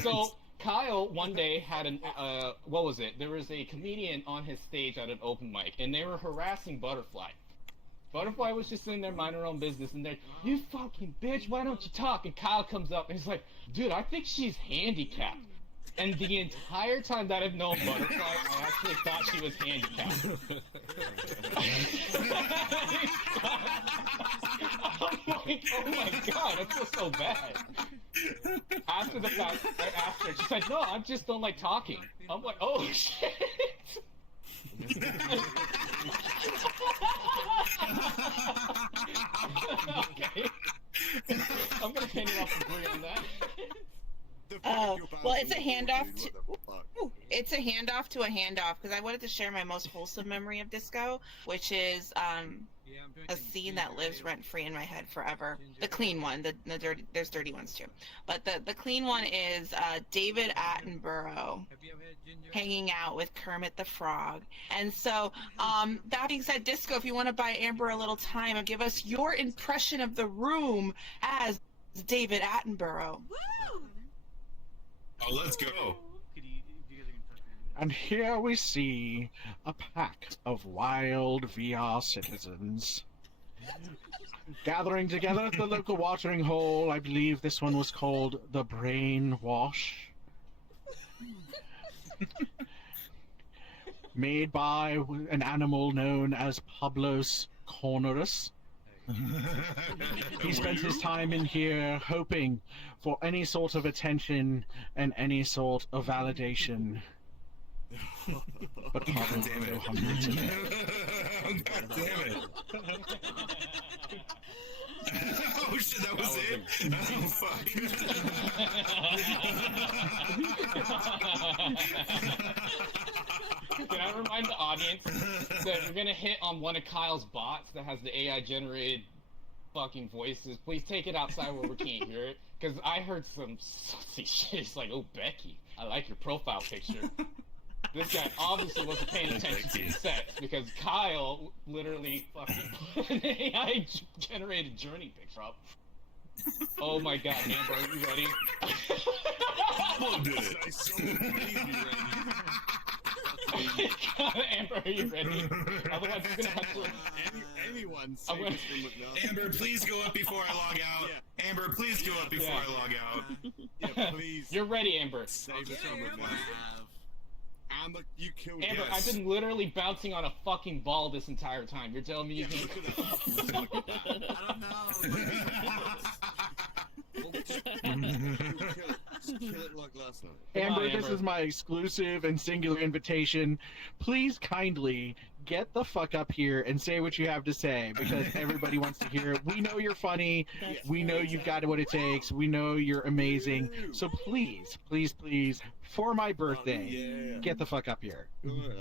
So Kyle one day had an what was it? There was a comedian on his stage at an open mic, and they were harassing Butterfly. Butterfly was just sitting there minding her own business, and then, you fucking bitch, why don't you talk? And Kyle comes up and he's like, dude, I think she's handicapped. And the entire time that I've known Butterfly, I actually thought she was handicapped. I'm like, oh my god, I feel so bad. After the fact, I asked her, she's like, no, I just don't like talking. I'm like, oh shit. Okay. I'm gonna hand it off to Brie on that. Oh, well, it's a handoff to. Ooh, it's a handoff to a handoff because I wanted to share my most wholesome memory of disco, which is a scene that lives rent free in my head forever. The clean one, the dirty. There's dirty ones too, but the clean one is David Attenborough hanging out with Kermit the Frog. And so, that being said, Disco, if you want to buy Amber a little time and give us your impression of the room as David Attenborough. Woo! Oh, let's go. And here we see a pack of wild VR citizens gathering together at the local watering hole. I believe this one was called the Brainwash. Made by an animal known as Pablo's Cornerus. He spent his time in here hoping for any sort of attention and any sort of validation. But Pablo damn it. was so hungry today. God damn it. Oh shit, that was it? Oh fuck. Can I remind the audience that we're gonna hit on one of Kyle's bots that has the AI generated fucking voices? Please take it outside where we can't hear it, because I heard some sussy shit. It's like, oh Becky, I like your profile picture. This guy obviously wasn't paying attention to the sex, because Kyle literally fucking put an AI generated journey picture up. Oh my god, Amber, are you ready? Pablo did it. God, Amber, are you ready? Otherwise, I'm gonna have to. Anyone I'm gonna... Amber, please go up before I log out. Yeah. Amber, please go up before I log out. Yeah, please. You're ready, Amber. Save us from Amber, you killed Amber, yes. I've been literally bouncing on a fucking ball this entire time. You're telling me you can... I don't know. Just kill it like last night. Amber, this is my exclusive and singular invitation. Please kindly get the fuck up here and say what you have to say, because everybody wants to hear it. We know you're funny. We know you've got what it takes. We know you're amazing. So please, please, please, for my birthday, get the fuck up here. Good,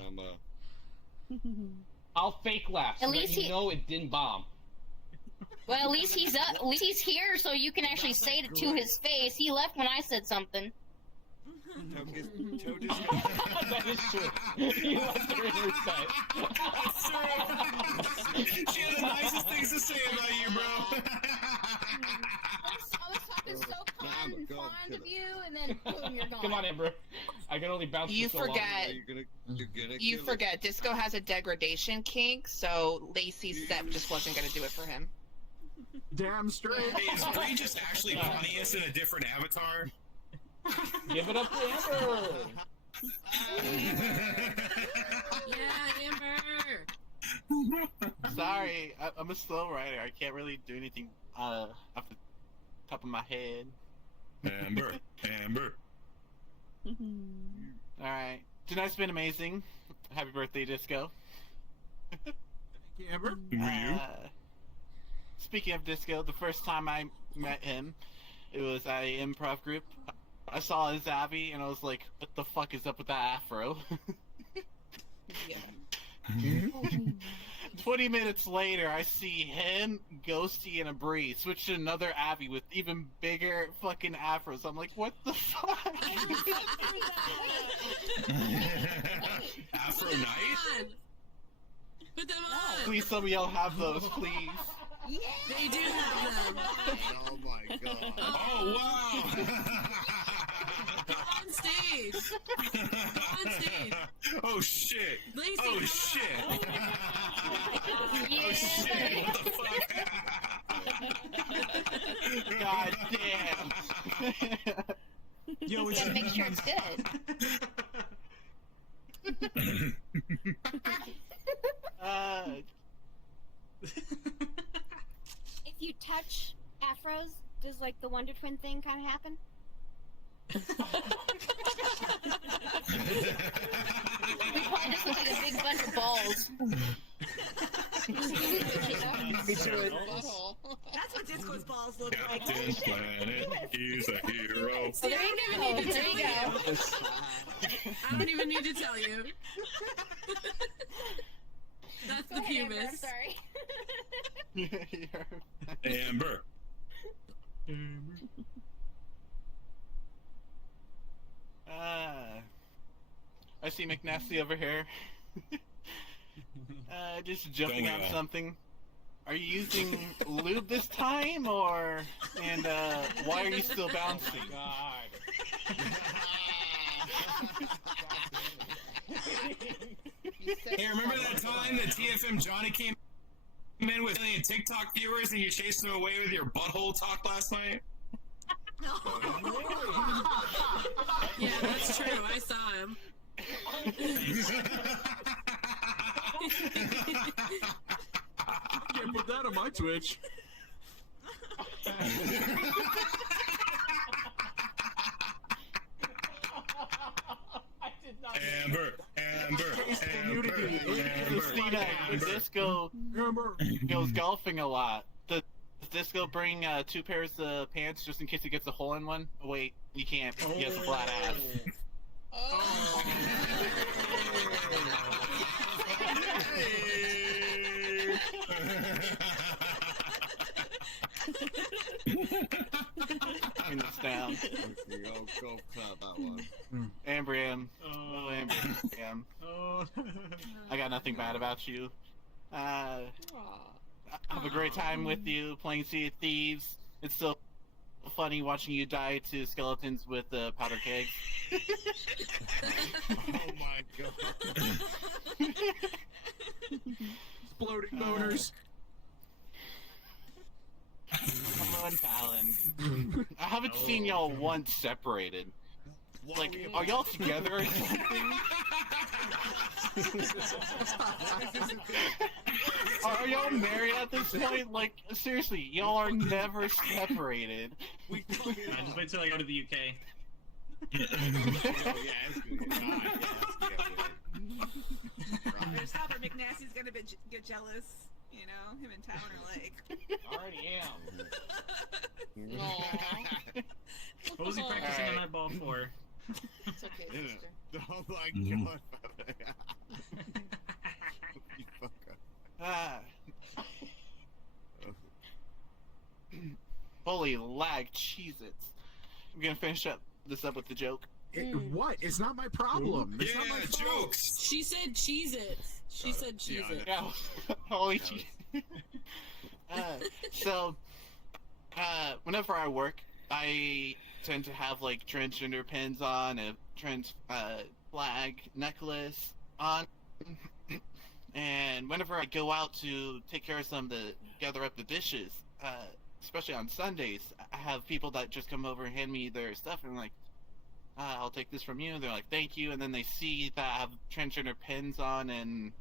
I'll fake laugh so At that least you know it didn't bomb. Well, at least he's up. At least he's here, so you can actually say it to his face. He left when I said something. That is true. He left during her set. That's true. She had the nicest things to say about you, bro. I was talking so fond of you, and then boom, you're gone. Come on, Amber. I can only bounce You for so forget. You forget. Disco has a degradation kink, so Lacey's set just wasn't gonna do it for him. Damn straight. Hey, is Bree just actually Pontius in a different avatar? Give it up to Amber. Yeah, Amber. Sorry, I'm a slow writer. I can't really do anything off the top of my head. Amber. Alright. Tonight's been amazing. Happy birthday, Disco. Thank you, Amber. Who are you? Speaking of Disco, the first time I met him, it was at an improv group. I saw his Abby, and I was like, what the fuck is up with that afro? 20 minutes later, I see him, Ghosty, and a Bree switch to another Abby with even bigger fucking afros. I'm like, what the fuck? Afro Night? Put them on. Please, some of y'all have those, please. Yeah. They do have them. Oh my god. Oh wow. On stage. stage. Go on stage. Oh shit. Lacey, Oh come shit. on. Oh shit. What the fuck? God damn. Yo, Gotta make sure it's good. If you touch afros, does like the Wonder Twin thing kind of happen? We probably just look like a big bunch of balls. Me too. That's what Disco's balls look like. Captain Planet, he's a hero. See, I don't even need to tell you. I don't even need to tell you. That's the pubis. I'm sorry. Amber. I see McNasty over here. Just jumping on something. Are you using lube this time, or and why are you still bouncing? God. Hey, remember that time that TFM Johnny came in with million TikTok viewers and you chased them away with your butthole talk last night? Yeah, that's true. I saw him. Can't put that on my Twitch. Amber, Stina, Disco goes golfing a lot. Does Disco bring 2 pairs of pants just in case he gets a hole in one? Oh, wait, he can't. He has a flat ass. Turn this down. Go cut that one. Ambriam. Oh, Ambriam. I got nothing bad about you. Have a great time with you playing Sea of Thieves. It's so funny watching you die to skeletons with powder kegs. Oh my god. Exploding boners. Come on, Tallon. I haven't seen y'all once separated. Like, are y'all together or something? Are y'all married at this point? Like, seriously, y'all are never separated. Just wait till I go to the UK. There's how that McNasty's gonna get jealous. You know, him and Tallon are like. Already am. What was he practicing on that ball for? It's okay, sister. Oh my god. You fucker. Holy lag, Cheez-Its. I'm gonna finish this up with the joke. What? It's not my problem. It's not my fault. Jokes. She said Cheez-Its. She said Cheez-Its. Yeah, holy cheese. So, whenever I work, I tend to have like transgender pins on, a trans flag necklace on, and whenever I go out to take care of gather up the dishes, especially on Sundays, I have people that just come over and hand me their stuff, and I'm like, I'll take this from you. They're like, thank you, and then they see that I have transgender pins on and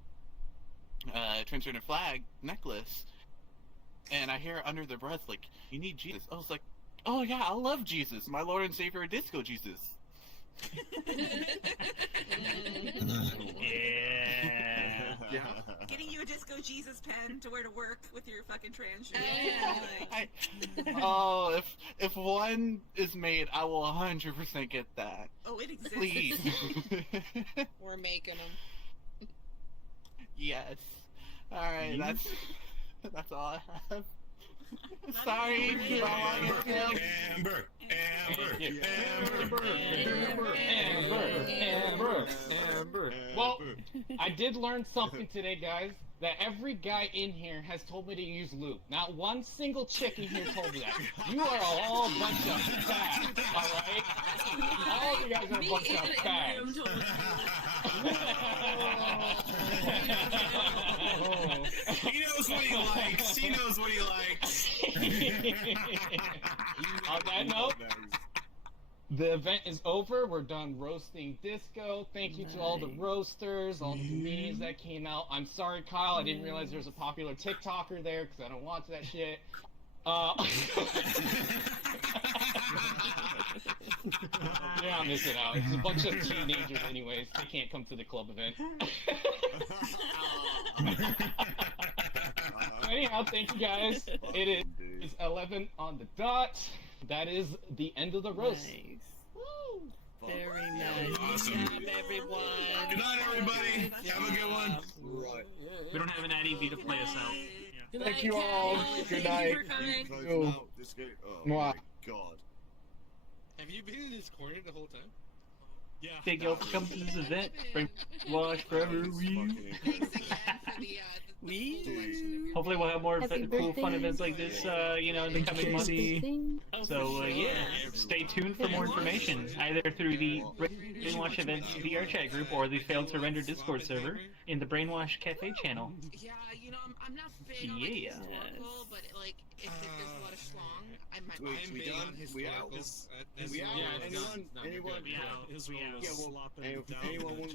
transgender flag necklace, and I hear under their breath like, you need Jesus. I was like, oh yeah, I love Jesus, my Lord and Savior, Disco Jesus. Yeah. Getting you a Disco Jesus pen to wear to work with your fucking trans shoes. Oh, if one is made, I will 100% get that. Oh, it exists. Please. We're making them. Yes. All right, that's all I have. Sorry. Amber. Well, I did learn something today, guys. that every guy in here has told me to use lube. Not one single chick in here told me that. You are all a bunch of fags, alright? All of you guys are a bunch of fags. He knows what he likes. He knows what he likes. On that note, the event is over. We're done roasting Disco. Thank you to all the roasters, all the comedians that came out. I'm sorry, Kyle. I didn't realize there was a popular TikToker there because I don't watch that shit. Yeah, I'm missing out. It's a bunch of teenagers anyways. They can't come to the club event. Anyhow, thank you guys. It is 11 on the dot. That is the end of the roast. Nice. Woo. Very nice. Awesome. Good job, everyone. Good night, everybody. Have a good one. Right. We don't have an Eddie V to play us out. Good Thank night, you all. Cal. Good Thank night. you for coming. Closing out this game. Oh Mwah. my god. Have you been in this corner the whole time? Yeah. Thank you all for coming to this event. Brainwash forever. Hopefully we'll have more cool, fun events like this, in the coming months. So, stay tuned for more information, either through the Brainwash Events VRChat group or the Failed Surrender Discord server in the Brainwash Cafe channel. Yeah, I'm not big on historical, but like, if there's a lot of schlong, I might. Twitch, we done? We out? We out? Anyone? His Yeah, well, anyone want